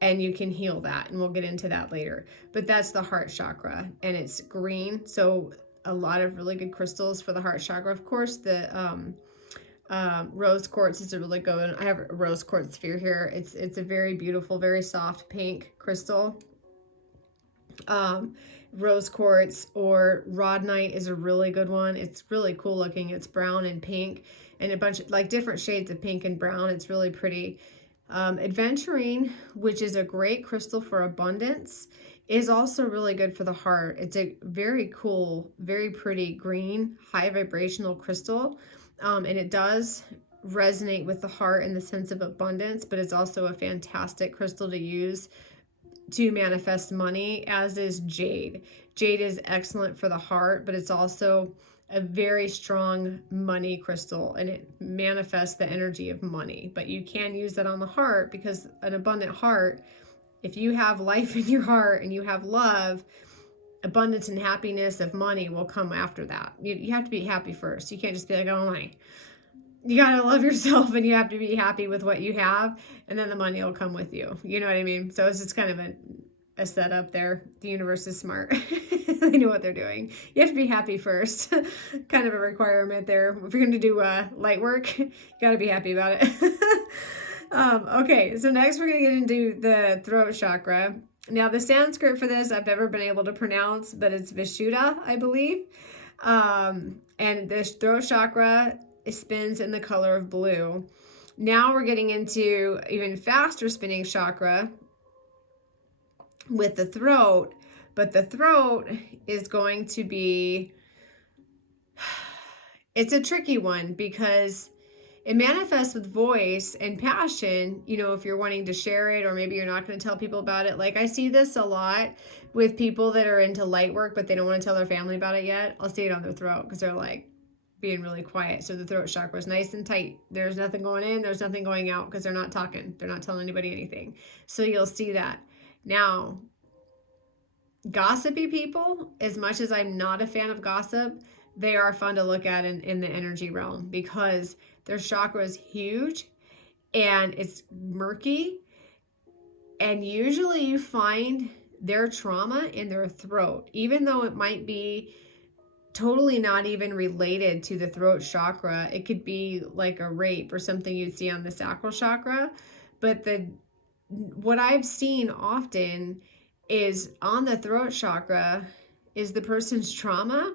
And you can heal that, and we'll get into that later. But that's the heart chakra, and it's green. So a lot of really good crystals for the heart chakra. Of course, the rose quartz is a really good one. I have a rose quartz sphere here. It's a very beautiful, very soft pink crystal. Rose quartz or rodnite is a really good one. It's really cool looking. It's brown and pink, and a bunch of like different shades of pink and brown. It's really pretty. Aventurine, which is a great crystal for abundance, is also really good for the heart. It's a very cool, very pretty green, high vibrational crystal. And it does resonate with the heart in the sense of abundance, but it's also a fantastic crystal to use to manifest money, as is jade. Jade is excellent for the heart, but it's also a very strong money crystal, and it manifests the energy of money. But you can use that on the heart, because an abundant heart, if you have life in your heart and you have love, abundance and happiness of money will come after that. You have to be happy first. You can't just be like, oh my. You gotta love yourself, and you have to be happy with what you have, and then the money will come with you. You know what I mean? So it's just kind of a setup there. The universe is smart. They know what they're doing. You have to be happy first. Kind of a requirement there. If you're going to do light work, you got to be happy about it. Okay, so next we're going to get into the throat chakra. Now, the Sanskrit for this I've never been able to pronounce, but it's Vishuddha, I believe. And this throat chakra spins in the color of blue. Now we're getting into even faster spinning chakra, with the throat, but the throat is going to be, it's a tricky one because it manifests with voice and passion, if you're wanting to share it, or maybe you're not going to tell people about it. Like I see this a lot with people that are into light work, but they don't want to tell their family about it yet. I'll see it on their throat because they're like being really quiet. So the throat chakra is nice and tight. There's nothing going in, there's nothing going out because they're not talking. They're not telling anybody anything. So you'll see that. Now, gossipy people, as much as I'm not a fan of gossip, they are fun to look at in the energy realm because their chakra is huge and it's murky. And usually you find their trauma in their throat, even though it might be totally not even related to the throat chakra. It could be like a rape or something you'd see on the sacral chakra. But what I've seen often is on the throat chakra is the person's trauma,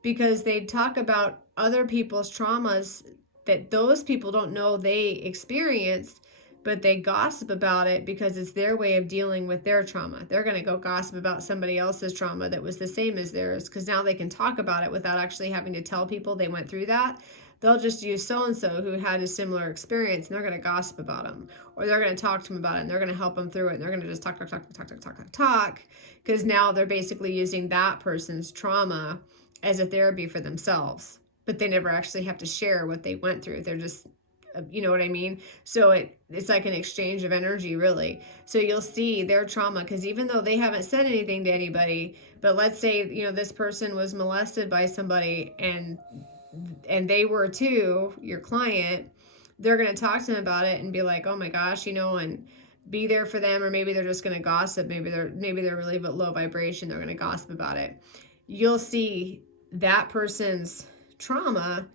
because they talk about other people's traumas that those people don't know they experienced, but they gossip about it because it's their way of dealing with their trauma. They're going to go gossip about somebody else's trauma that was the same as theirs, because now they can talk about it without actually having to tell people they went through that. They'll just use so-and-so who had a similar experience, and they're going to gossip about them, or they're going to talk to them about it, and they're going to help them through it, and they're going to just talk, because now they're basically using that person's trauma as a therapy for themselves, but they never actually have to share what they went through. They're just, you know what I mean? So it's like an exchange of energy, really. So you'll see their trauma, because even though they haven't said anything to anybody, but let's say, this person was molested by somebody and they were too, your client, they're going to talk to them about it and be like, oh my gosh, and be there for them. Or maybe they're just going to gossip. Maybe they're really low vibration. They're going to gossip about it. You'll see that person's trauma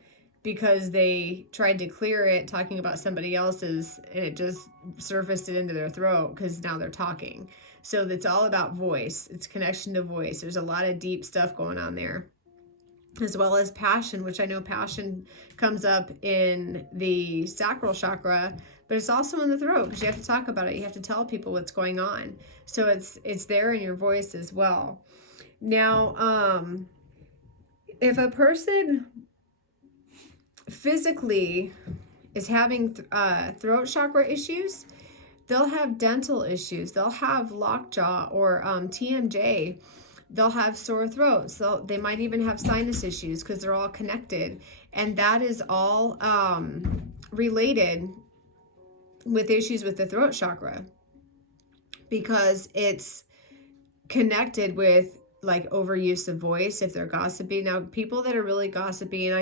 because they tried to clear it talking about somebody else's, and it just surfaced it into their throat because now they're talking. So it's all about voice. It's connection to voice. There's a lot of deep stuff going on there, as well as passion, which I know passion comes up in the sacral chakra, but it's also in the throat because you have to talk about it. You have to tell people what's going on. So it's there in your voice as well. Now, if a person physically is having throat chakra issues, they'll have dental issues. They'll have lockjaw or TMJ. They'll have sore throats. So they might even have sinus issues because they're all connected. And that is all related with issues with the throat chakra, because it's connected with like overuse of voice if they're gossipy. Now, people that are really gossipy, and I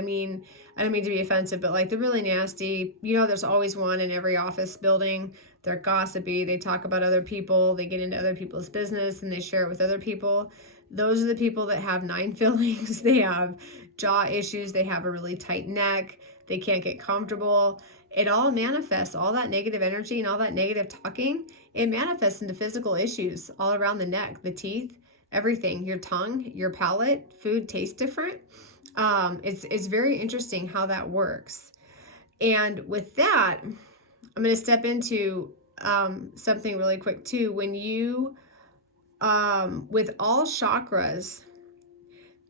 don't mean to be offensive, but like they're really nasty. There's always one in every office building. They're gossipy. They talk about other people. They get into other people's business and they share it with other people. Those are the people that have 9 fillings. They have jaw issues. They have a really tight neck. They can't get comfortable. It all manifests, all that negative energy and all that negative talking, it manifests into physical issues all around the neck, the teeth, everything, your tongue, your palate. Food tastes different. It's very interesting how that works. And with that, I'm going to step into something really quick too. When you, with all chakras,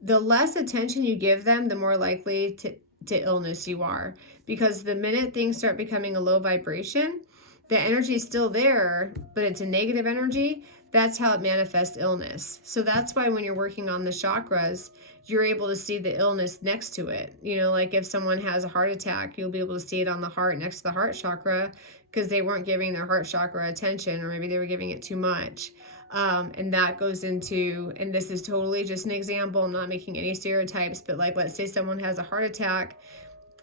the less attention you give them, the more likely to illness you are. Because the minute things start becoming a low vibration, the energy is still there, but it's a negative energy. That's how it manifests illness. So that's why when you're working on the chakras, you're able to see the illness next to it. Like if someone has a heart attack, you'll be able to see it on the heart next to the heart chakra because they weren't giving their heart chakra attention, or maybe they were giving it too much. And that goes into, and this is totally just an example, I'm not making any stereotypes, but like let's say someone has a heart attack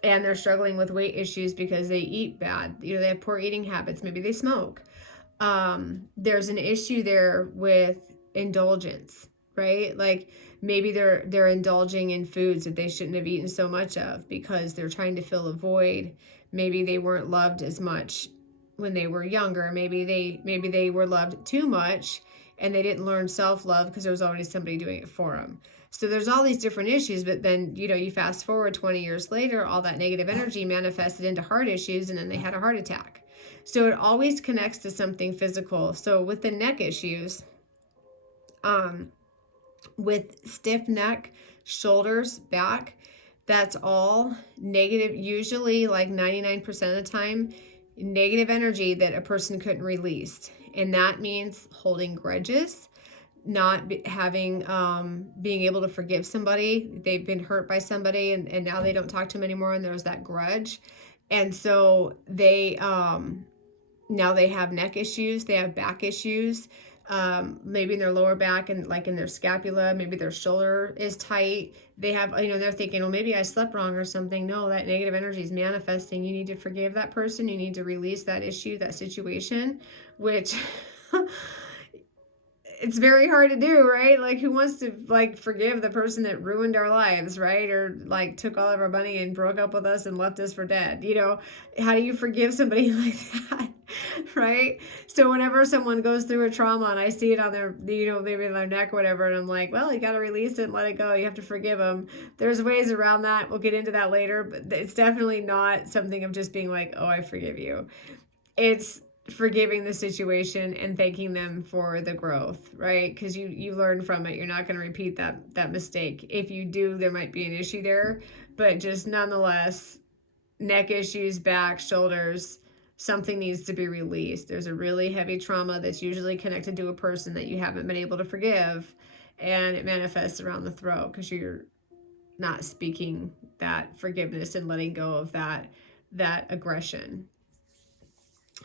and they're struggling with weight issues because they eat bad. They have poor eating habits. Maybe they smoke. There's an issue there with indulgence, right? Like maybe they're indulging in foods that they shouldn't have eaten so much of because they're trying to fill a void. Maybe they weren't loved as much when they were younger. Maybe they were loved too much and they didn't learn self-love because there was already somebody doing it for them. So there's all these different issues, but then, you fast forward 20 years later, all that negative energy manifested into heart issues, and then they had a heart attack. So it always connects to something physical. So with the neck issues, with stiff neck, shoulders, back, that's all negative, usually like 99% of the time, negative energy that a person couldn't release. And that means holding grudges, not having, being able to forgive somebody. They've been hurt by somebody, and now they don't talk to them anymore, and there's that grudge. And so they, now they have neck issues, they have back issues, maybe in their lower back and like in their scapula, maybe their shoulder is tight. They have, they're thinking, well, maybe I slept wrong or something. No, that negative energy is manifesting. You need to forgive that person. You need to release that issue, that situation, which it's very hard to do, right? Like, who wants to like forgive the person that ruined our lives, right? Or like took all of our money and broke up with us and left us for dead. How do you forgive somebody like that? Right? So whenever someone goes through a trauma and I see it on their, maybe in their neck or whatever, and I'm like, well, you got to release it and let it go. You have to forgive them. There's ways around that. We'll get into that later, but it's definitely not something of just being like, oh, I forgive you. It's forgiving the situation and thanking them for the growth, right? Because you learn from it. You're not going to repeat that mistake. If you do, there might be an issue there, but just nonetheless, neck issues, back, shoulders, something needs to be released. There's a really heavy trauma that's usually connected to a person that you haven't been able to forgive, and it manifests around the throat because you're not speaking that forgiveness and letting go of that aggression.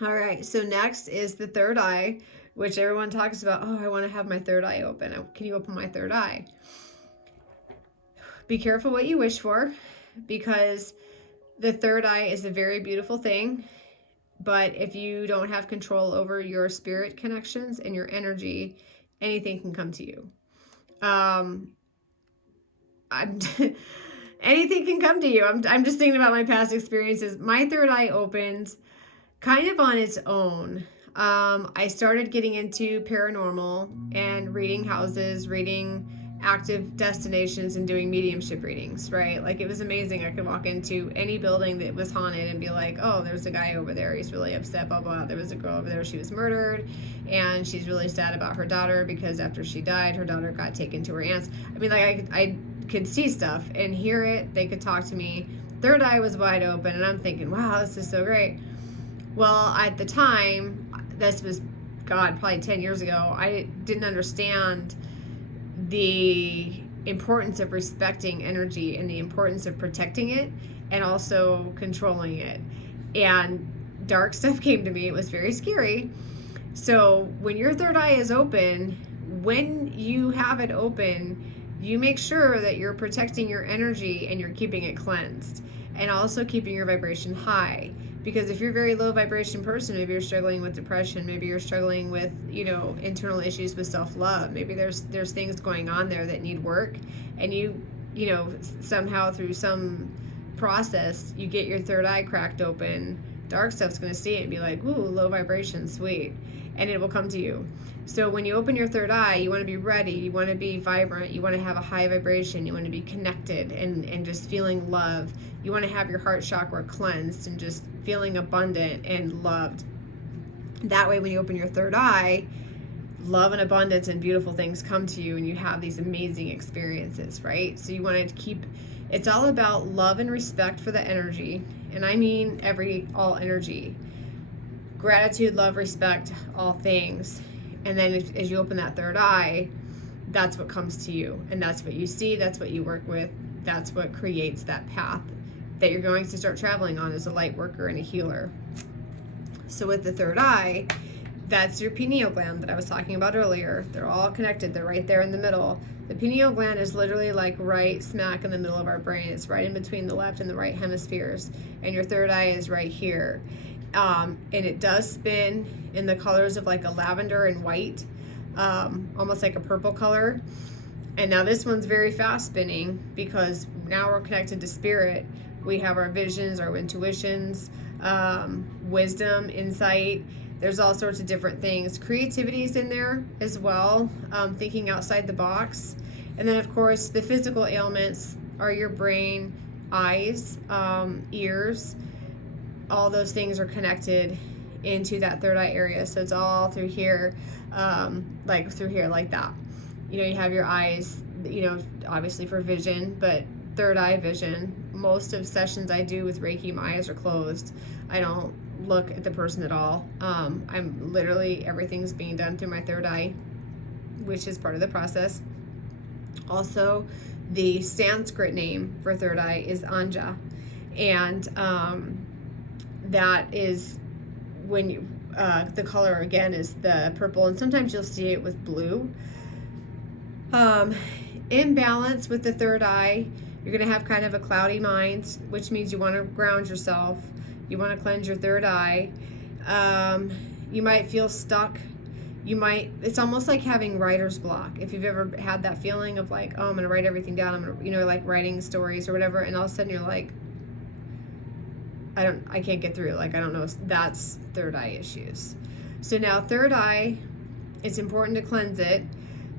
All right, so next is the third eye, which everyone talks about. Oh, I want to have my third eye open. Can you open my third eye? Be careful what you wish for, because the third eye is a very beautiful thing. But if you don't have control over your spirit connections and your energy, anything can come to you. Anything can come to you. I'm just thinking about my past experiences. My third eye opened kind of on its own. I started getting into paranormal and reading houses, reading active destinations, and doing mediumship readings, right? Like, it was amazing. I could walk into any building that was haunted and be like, oh, there's a guy over there. He's really upset, blah, blah. There was a girl over there. She was murdered, and she's really sad about her daughter because after she died, her daughter got taken to her aunt's. I mean, like, I could see stuff and hear it. They could talk to me. Third eye was wide open, and I'm thinking, wow, this is so great. Well, at the time, this was, God, probably 10 years ago, I didn't understand the importance of respecting energy and the importance of protecting it and also controlling it. And dark stuff came to me. It was very scary. So when your third eye is open, when you have it open, you make sure that you're protecting your energy and you're keeping it cleansed and also keeping your vibration high. Because if you're a very low vibration person, maybe you're struggling with depression, maybe you're struggling with, internal issues with self-love. Maybe there's things going on there that need work, and you somehow through some process, you get your third eye cracked open. Dark stuff's going to see it and be like, ooh, low vibration, sweet. And it will come to you. So when you open your third eye, you want to be ready, you want to be vibrant, you want to have a high vibration, you want to be connected and just feeling love. You want to have your heart chakra cleansed and just feeling abundant and loved. That way, when you open your third eye, love and abundance and beautiful things come to you and you have these amazing experiences, right? So you want to keep, it's all about love and respect for the energy. And I mean all energy. Gratitude, love, respect, all things. And then as you open that third eye, that's what comes to you. And that's what you see, that's what you work with, that's what creates that path that you're going to start traveling on as a light worker and a healer. So with the third eye, that's your pineal gland that I was talking about earlier. They're all connected. They're right there in the middle. The pineal gland is literally like right smack in the middle of our brain. It's right in between the left and the right hemispheres. And your third eye is right here. And it does spin in the colors of like a lavender and white, almost like a purple color. And now this one's very fast spinning because now we're connected to spirit. We have our visions, our intuitions, wisdom, insight. There's all sorts of different things. Creativity's in there as well, thinking outside the box. And then, of course, the physical ailments are your brain, eyes, ears. All those things are connected into that third eye area. So it's all through here, like that. You have your eyes, obviously for vision, but third eye vision. Most of sessions I do with Reiki, my eyes are closed. I don't look at the person at all. I'm literally, everything's being done through my third eye, which is part of the process. Also, the Sanskrit name for third eye is Anja. And that is when you, the color again is the purple, and sometimes you'll see it with blue. Imbalance with the third eye, you're going to have kind of a cloudy mind, which means you want to ground yourself. You want to cleanse your third eye. You might feel stuck. It's almost like having writer's block. If you've ever had that feeling of like, oh, I'm going to write everything down. I'm going to, like writing stories or whatever. And all of a sudden you're like, I can't get through. Like, I don't know. That's third eye issues. So now third eye, it's important to cleanse it.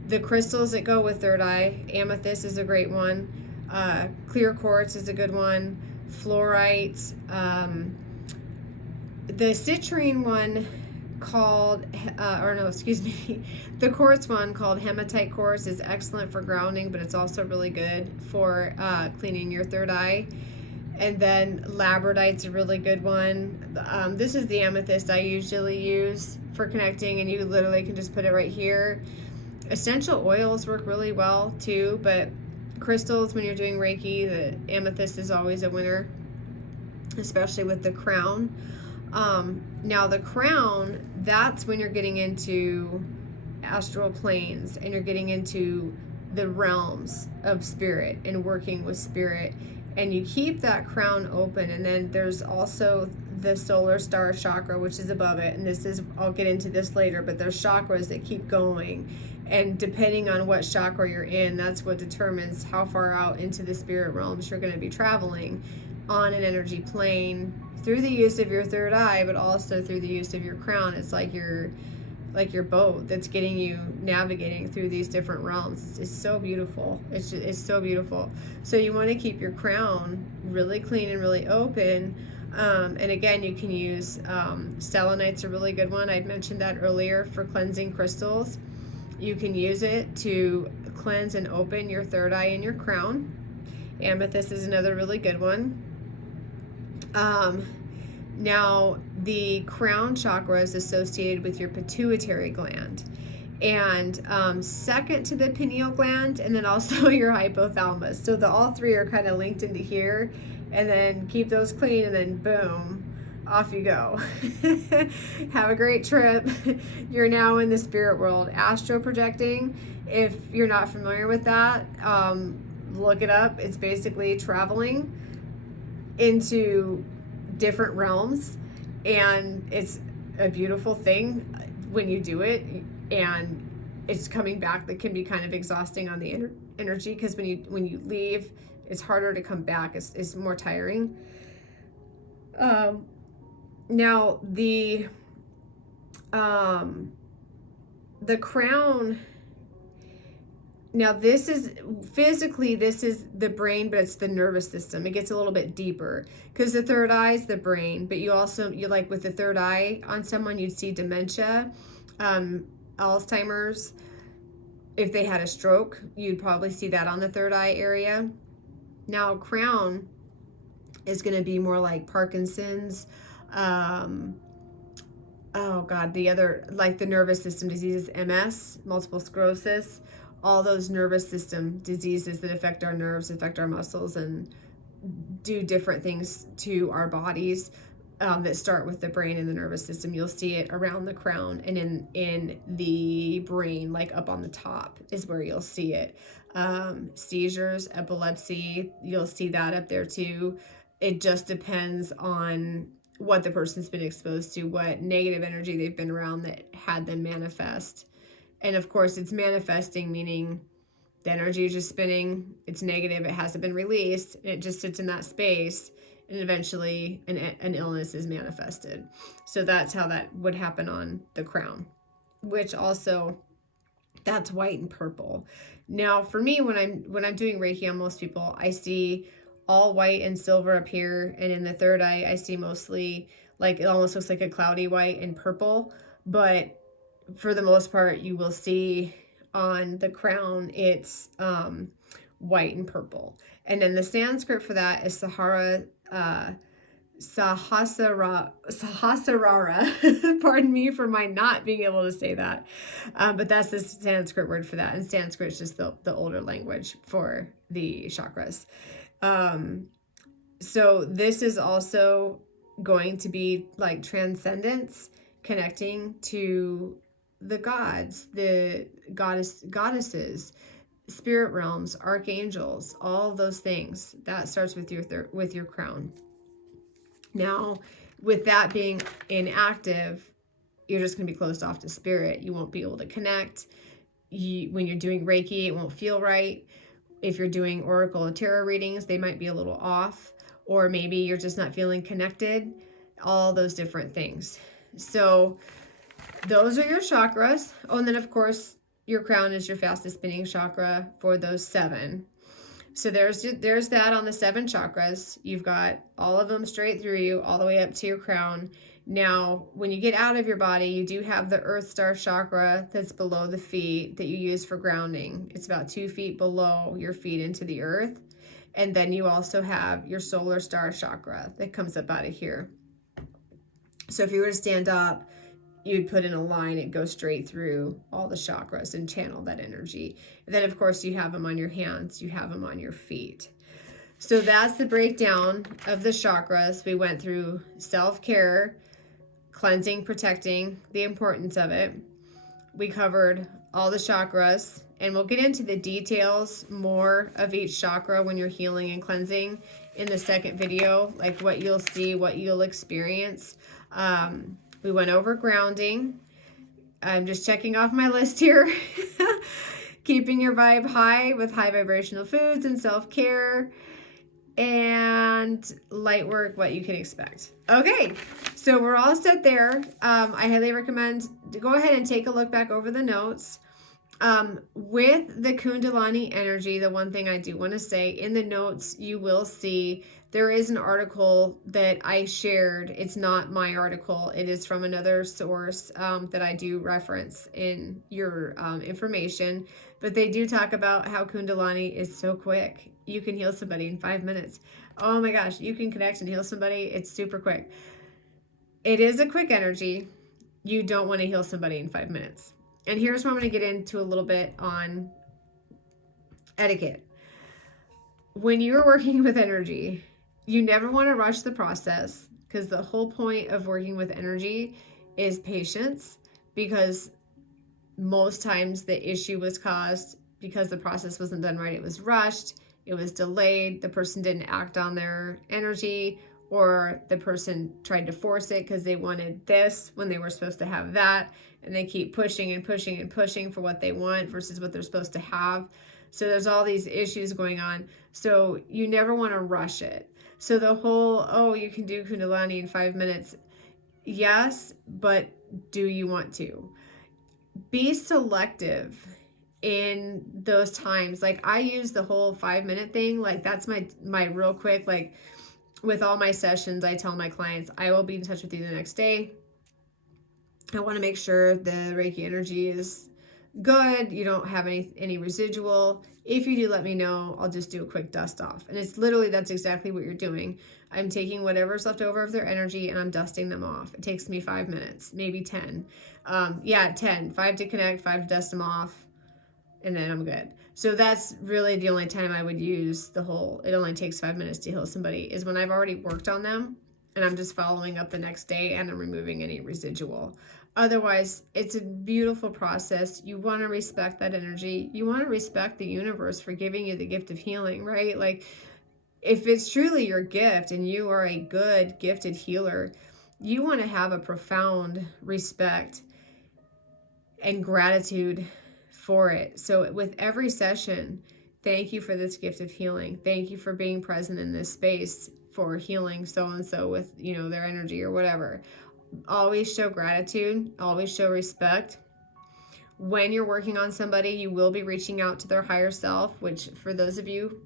The crystals that go with third eye, amethyst is a great one. Clear quartz is a good one. Fluorite. The citrine one called, the quartz one called hematite quartz is excellent for grounding, but it's also really good for cleaning your third eye. And then labradite's a really good one. This is the amethyst I usually use for connecting, and you literally can just put it right here. Essential oils work really well too, but crystals, when you're doing Reiki, the amethyst is always a winner, especially with the crown. Now the crown, that's when you're getting into astral planes and you're getting into the realms of spirit and working with spirit, and you keep that crown open. And then there's also the solar star chakra, which is above it, and I'll get into this later, but there's chakras that keep going, and depending on what chakra you're in, that's what determines how far out into the spirit realms you're going to be traveling on an energy plane through the use of your third eye, but also through the use of your crown. It's like your boat that's getting you navigating through these different realms. It's so beautiful. It's so beautiful. So you want to keep your crown really clean and really open. And again, you can use selenite's a really good one. I'd mentioned that earlier for cleansing crystals. You can use it to cleanse and open your third eye and your crown. Amethyst is another really good one. Now, the crown chakra is associated with your pituitary gland, and second to the pineal gland, and then also your hypothalamus. So all three are kind of linked into here, and then keep those clean, and then boom, off you go. Have a great trip. You're now in the spirit world. Astro projecting, if you're not familiar with that, look it up. It's basically traveling into different realms, and it's a beautiful thing when you do it, and it's coming back. That can be kind of exhausting on the energy, because when you leave, it's harder to come back. It's more tiring. Now the crown, now this is physically, this is the brain, but it's the nervous system. It gets a little bit deeper, because the third eye is the brain, but you like with the third eye on someone, you'd see dementia, Alzheimer's. If they had a stroke, you'd probably see that on the third eye area. Now crown is going to be more like Parkinson's, the other, like the nervous system diseases, MS, multiple sclerosis, all those nervous system diseases that affect our nerves, affect our muscles, and do different things to our bodies, that start with the brain and the nervous system. You'll see it around the crown, and in the brain, like up on the top is where you'll see it. Seizures, epilepsy, you'll see that up there too. It just depends on what the person's been exposed to, what negative energy they've been around that had them manifest. And of course, it's manifesting, meaning the energy is just spinning. It's negative. It hasn't been released. And it just sits in that space. And eventually an illness is manifested. So that's how that would happen on the crown, which also, that's white and purple. Now, for me, when I'm doing Reiki on most people, I see all white and silver up here. And in the third eye, I see mostly, like, it almost looks like a cloudy white and purple. But for the most part, you will see on the crown, it's white and purple. And then the Sanskrit for that is Sahasrara. Pardon me for my not being able to say that. But that's the Sanskrit word for that. And Sanskrit is just the older language for the chakras. So this is also going to be like transcendence, connecting to the gods, the goddesses, spirit realms, archangels, all of those things. That starts with your crown. Now, with that being inactive, you're just going to be closed off to spirit. You won't be able to connect. When you're doing Reiki, it won't feel right. If you're doing Oracle or Tarot readings, they might be a little off, or maybe you're just not feeling connected. All those different things. So those are your chakras. Oh, and then of course, your crown is your fastest spinning chakra for those 7. So there's that on the 7 chakras. You've got all of them straight through you, all the way up to your crown. Now, when you get out of your body, you do have the Earth Star chakra that's below the feet that you use for grounding. It's about 2 feet below your feet into the earth. And then you also have your Solar Star chakra that comes up out of here. So if you were to stand up, you'd put in a line and go straight through all the chakras and channel that energy. And then, of course, you have them on your hands. You have them on your feet. So that's the breakdown of the chakras. We went through self-care, cleansing, protecting, the importance of it. We covered all the chakras, and we'll get into the details more of each chakra when you're healing and cleansing in the second video, like what you'll see, what you'll experience. We went over grounding. I'm just checking off my list here. Keeping your vibe high with high vibrational foods and self-care. And light work, what you can expect. Okay, so we're all set there. I highly recommend to go ahead and take a look back over the notes. With the Kundalini energy, the one thing I do want to say, in the notes, you will see there is an article that I shared. It's not my article. It is from another source that I do reference in your information. But they do talk about how Kundalini is so quick. You can heal somebody in 5 minutes. Oh my gosh, you can connect and heal somebody. It's super quick. It is a quick energy. You don't want to heal somebody in 5 minutes. And here's where I'm going to get into a little bit on etiquette. When you're working with energy, you never want to rush the process, because the whole point of working with energy is patience, because most times the issue was caused because the process wasn't done right. It was rushed. It was delayed. The person didn't act on their energy, or the person tried to force it because they wanted this when they were supposed to have that. And they keep pushing and pushing and pushing for what they want versus what they're supposed to have. So there's all these issues going on. So you never want to rush it. So the whole, oh, you can do Kundalini in 5 minutes. Yes, but do you want to? Be selective in those times. Like, I use the whole 5 minute thing. Like, that's my real quick, like with all my sessions, I tell my clients, I will be in touch with you the next day. I want to make sure the Reiki energy is good. You don't have any residual. If you do, let me know. I'll just do a quick dust off. And it's literally, that's exactly what you're doing. I'm taking whatever's left over of their energy and I'm dusting them off. It takes me 5 minutes, maybe 10. 10. 5 to connect, 5 to dust them off, and then I'm good. So that's really the only time I would use the whole, it only takes 5 minutes to heal somebody, is when I've already worked on them and I'm just following up the next day and I'm removing any residual. Otherwise, it's a beautiful process. You want to respect that energy. You want to respect the universe for giving you the gift of healing, right? Like, if it's truly your gift and you are a good, gifted healer, you want to have a profound respect and gratitude for it. So with every session, thank you for this gift of healing. Thank you for being present in this space for healing so-and-so with, their energy or whatever. Always show gratitude. Always show respect. When you're working on somebody, you will be reaching out to their higher self, which, for those of you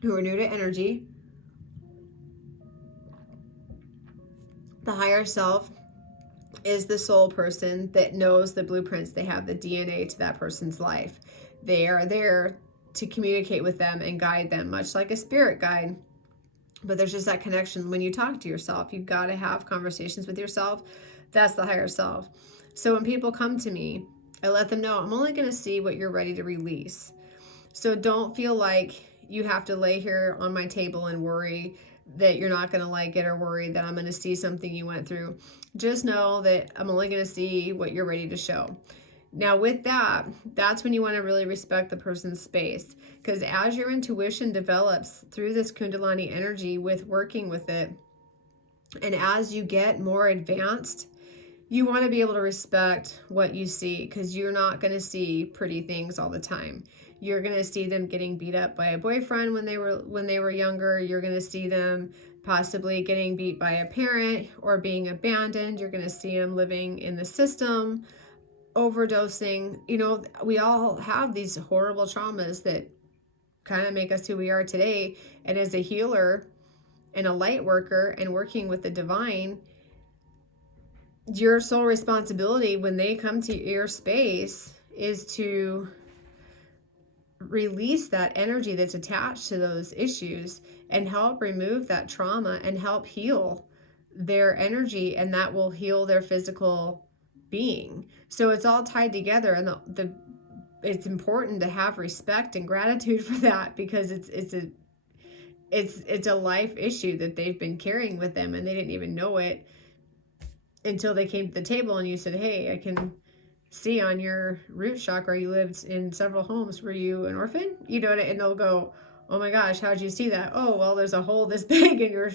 who are new to energy, the higher self is the soul person that knows the blueprints. They have the DNA to that person's life. They are there to communicate with them and guide them, much like a spirit guide. But there's just that connection when you talk to yourself. You've got to have conversations with yourself. That's the higher self. So when people come to me, I let them know I'm only going to see what you're ready to release. So don't feel like you have to lay here on my table and worry that you're not going to like it, or worry that I'm going to see something you went through. Just know that I'm only going to see what you're ready to show. Now with that, that's when you want to really respect the person's space, because as your intuition develops through this Kundalini energy with working with it, and as you get more advanced, you want to be able to respect what you see, because you're not going to see pretty things all the time. You're going to see them getting beat up by a boyfriend when they were younger. You're going to see them possibly getting beat by a parent or being abandoned. You're going to see them living in the system, overdosing. You know, we all have these horrible traumas that kind of make us who we are today. And as a healer and a light worker and working with the divine, your sole responsibility when they come to your space is to release that energy that's attached to those issues and help remove that trauma and help heal their energy, and that will heal their physical being. So it's all tied together, and it's important to have respect and gratitude for that, because it's a life issue that they've been carrying with them, and they didn't even know it until they came to the table and you said, hey, I can see on your root chakra you lived in several homes. Were you an orphan? You know, and they'll go, oh my gosh, how'd you see that? Oh, well, there's a hole this big in your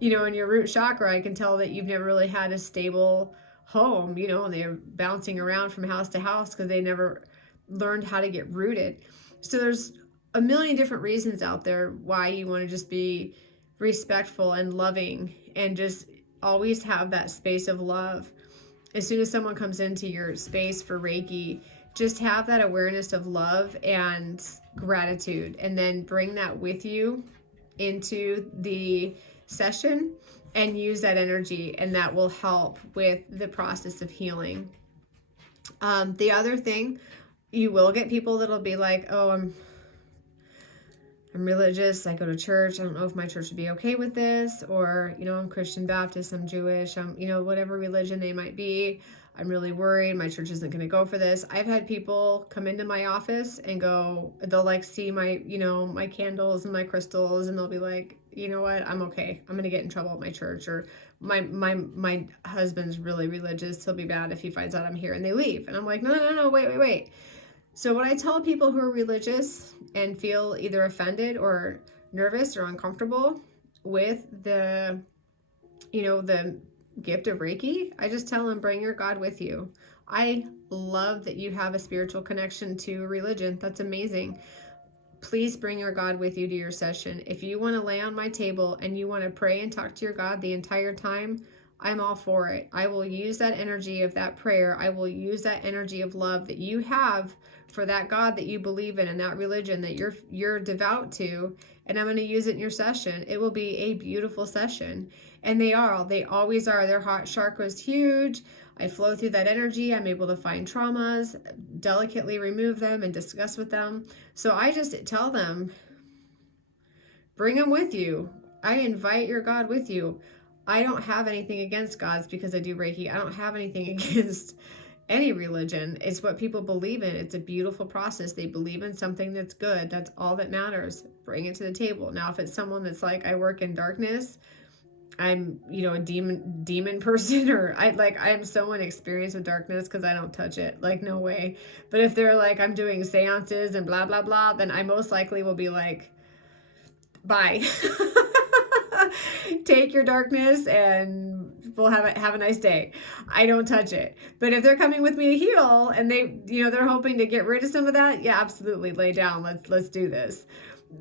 in your root chakra. I can tell that you've never really had a stable home, you know, and they're bouncing around from house to house because they never learned how to get rooted. So there's a million different reasons out there why you want to just be respectful and loving, and just always have that space of love. As soon as someone comes into your space for Reiki, just have that awareness of love and gratitude, and then bring that with you into the session and use that energy, and that will help with the process of healing. The other thing, you will get people that'll be like, oh, I'm religious, I go to church, I don't know if my church would be okay with this, or, you know, I'm Christian Baptist, I'm Jewish, I'm, you know, whatever religion they might be, I'm really worried, my church isn't going to go for this. I've had people come into my office and go, they'll like see my, you know, my candles and my crystals, and they'll be like, you know what, I'm okay, I'm going to get in trouble at my church, or my husband's really religious, he'll be bad if he finds out I'm here, and they leave. And I'm like, no, wait. So what I tell people who are religious and feel either offended or nervous or uncomfortable with the, you know, the gift of Reiki, I just tell them, bring your God with you. I love that you have a spiritual connection to religion. That's amazing. Please bring your God with you to your session. If you want to lay on my table and you want to pray and talk to your God the entire time, I'm all for it. I will use that energy of that prayer. I will use that energy of love that you have for that God that you believe in and that religion that you're devout to, and I'm going to use it in your session. It will be a beautiful session. And they always are. Their heart chakra is huge. I flow through that energy. I'm able to find traumas, delicately remove them, and discuss with them. So I just tell them, bring them with you. I invite your God with you. I don't have anything against gods because I do Reiki. I don't have anything against any religion. It's what people believe in. It's a beautiful process. They believe in something that's good. That's all that matters. Bring it to the table. Now, if it's someone that's like, I work in darkness, I'm, you know, a demon person, or I'm so inexperienced with darkness because I don't touch it. Like, no way. But if they're like, I'm doing seances and blah, blah, blah, then I most likely will be like, bye. Take your darkness and we'll have a nice day. I don't touch it. But if they're coming with me to heal and they, you know, they're hoping to get rid of some of that, yeah, absolutely, lay down. Let's do this.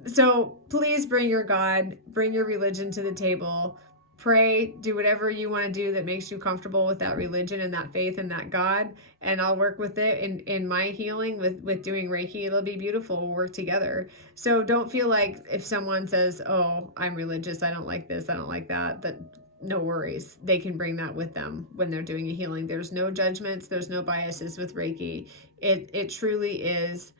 So please bring your God, bring your religion to the table. Pray, do whatever you want to do that makes you comfortable with that religion and that faith and that God, and I'll work with it in my healing with doing Reiki. It'll be beautiful. We'll work together. So don't feel like if someone says, oh, I'm religious, I don't like this, I don't like that, no worries. They can bring that with them when they're doing a healing. There's no judgments, there's no biases with Reiki. It truly is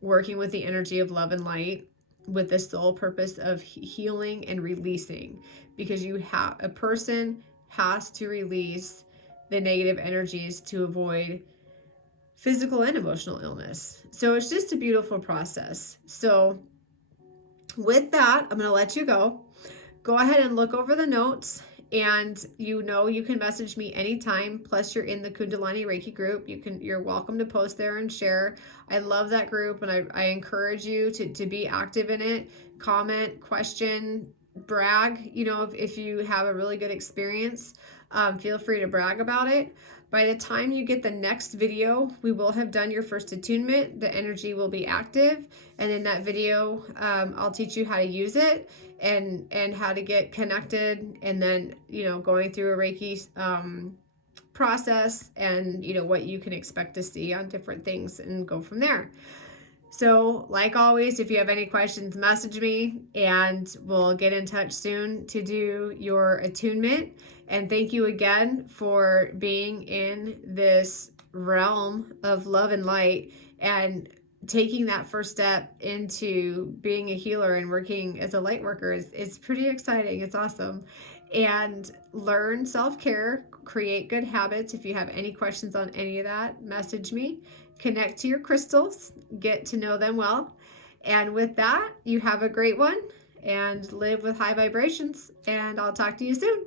working with the energy of love and light with the sole purpose of healing and releasing, because a person has to release the negative energies to avoid physical and emotional illness. So it's just a beautiful process. So with that, I'm going to let you go. Go ahead and look over the notes, and you can message me anytime. Plus, you're in the Kundalini Reiki group. You're welcome to post there and share. I love that group, and I encourage you to be active in it. Comment, question, brag. If you have a really good experience, feel free to brag about it. By the time you get the next video, we will have done your first attunement. The energy will be active. And in that video, I'll teach you how to use it and how to get connected. And then, going through a Reiki process and, what you can expect to see on different things and go from there. So like always, if you have any questions, message me and we'll get in touch soon to do your attunement. And thank you again for being in this realm of love and light and taking that first step into being a healer and working as a light worker. It's pretty exciting. It's awesome. And learn self-care, create good habits. If you have any questions on any of that, message me. Connect to your crystals, get to know them well. And with that, you have a great one and live with high vibrations. And I'll talk to you soon.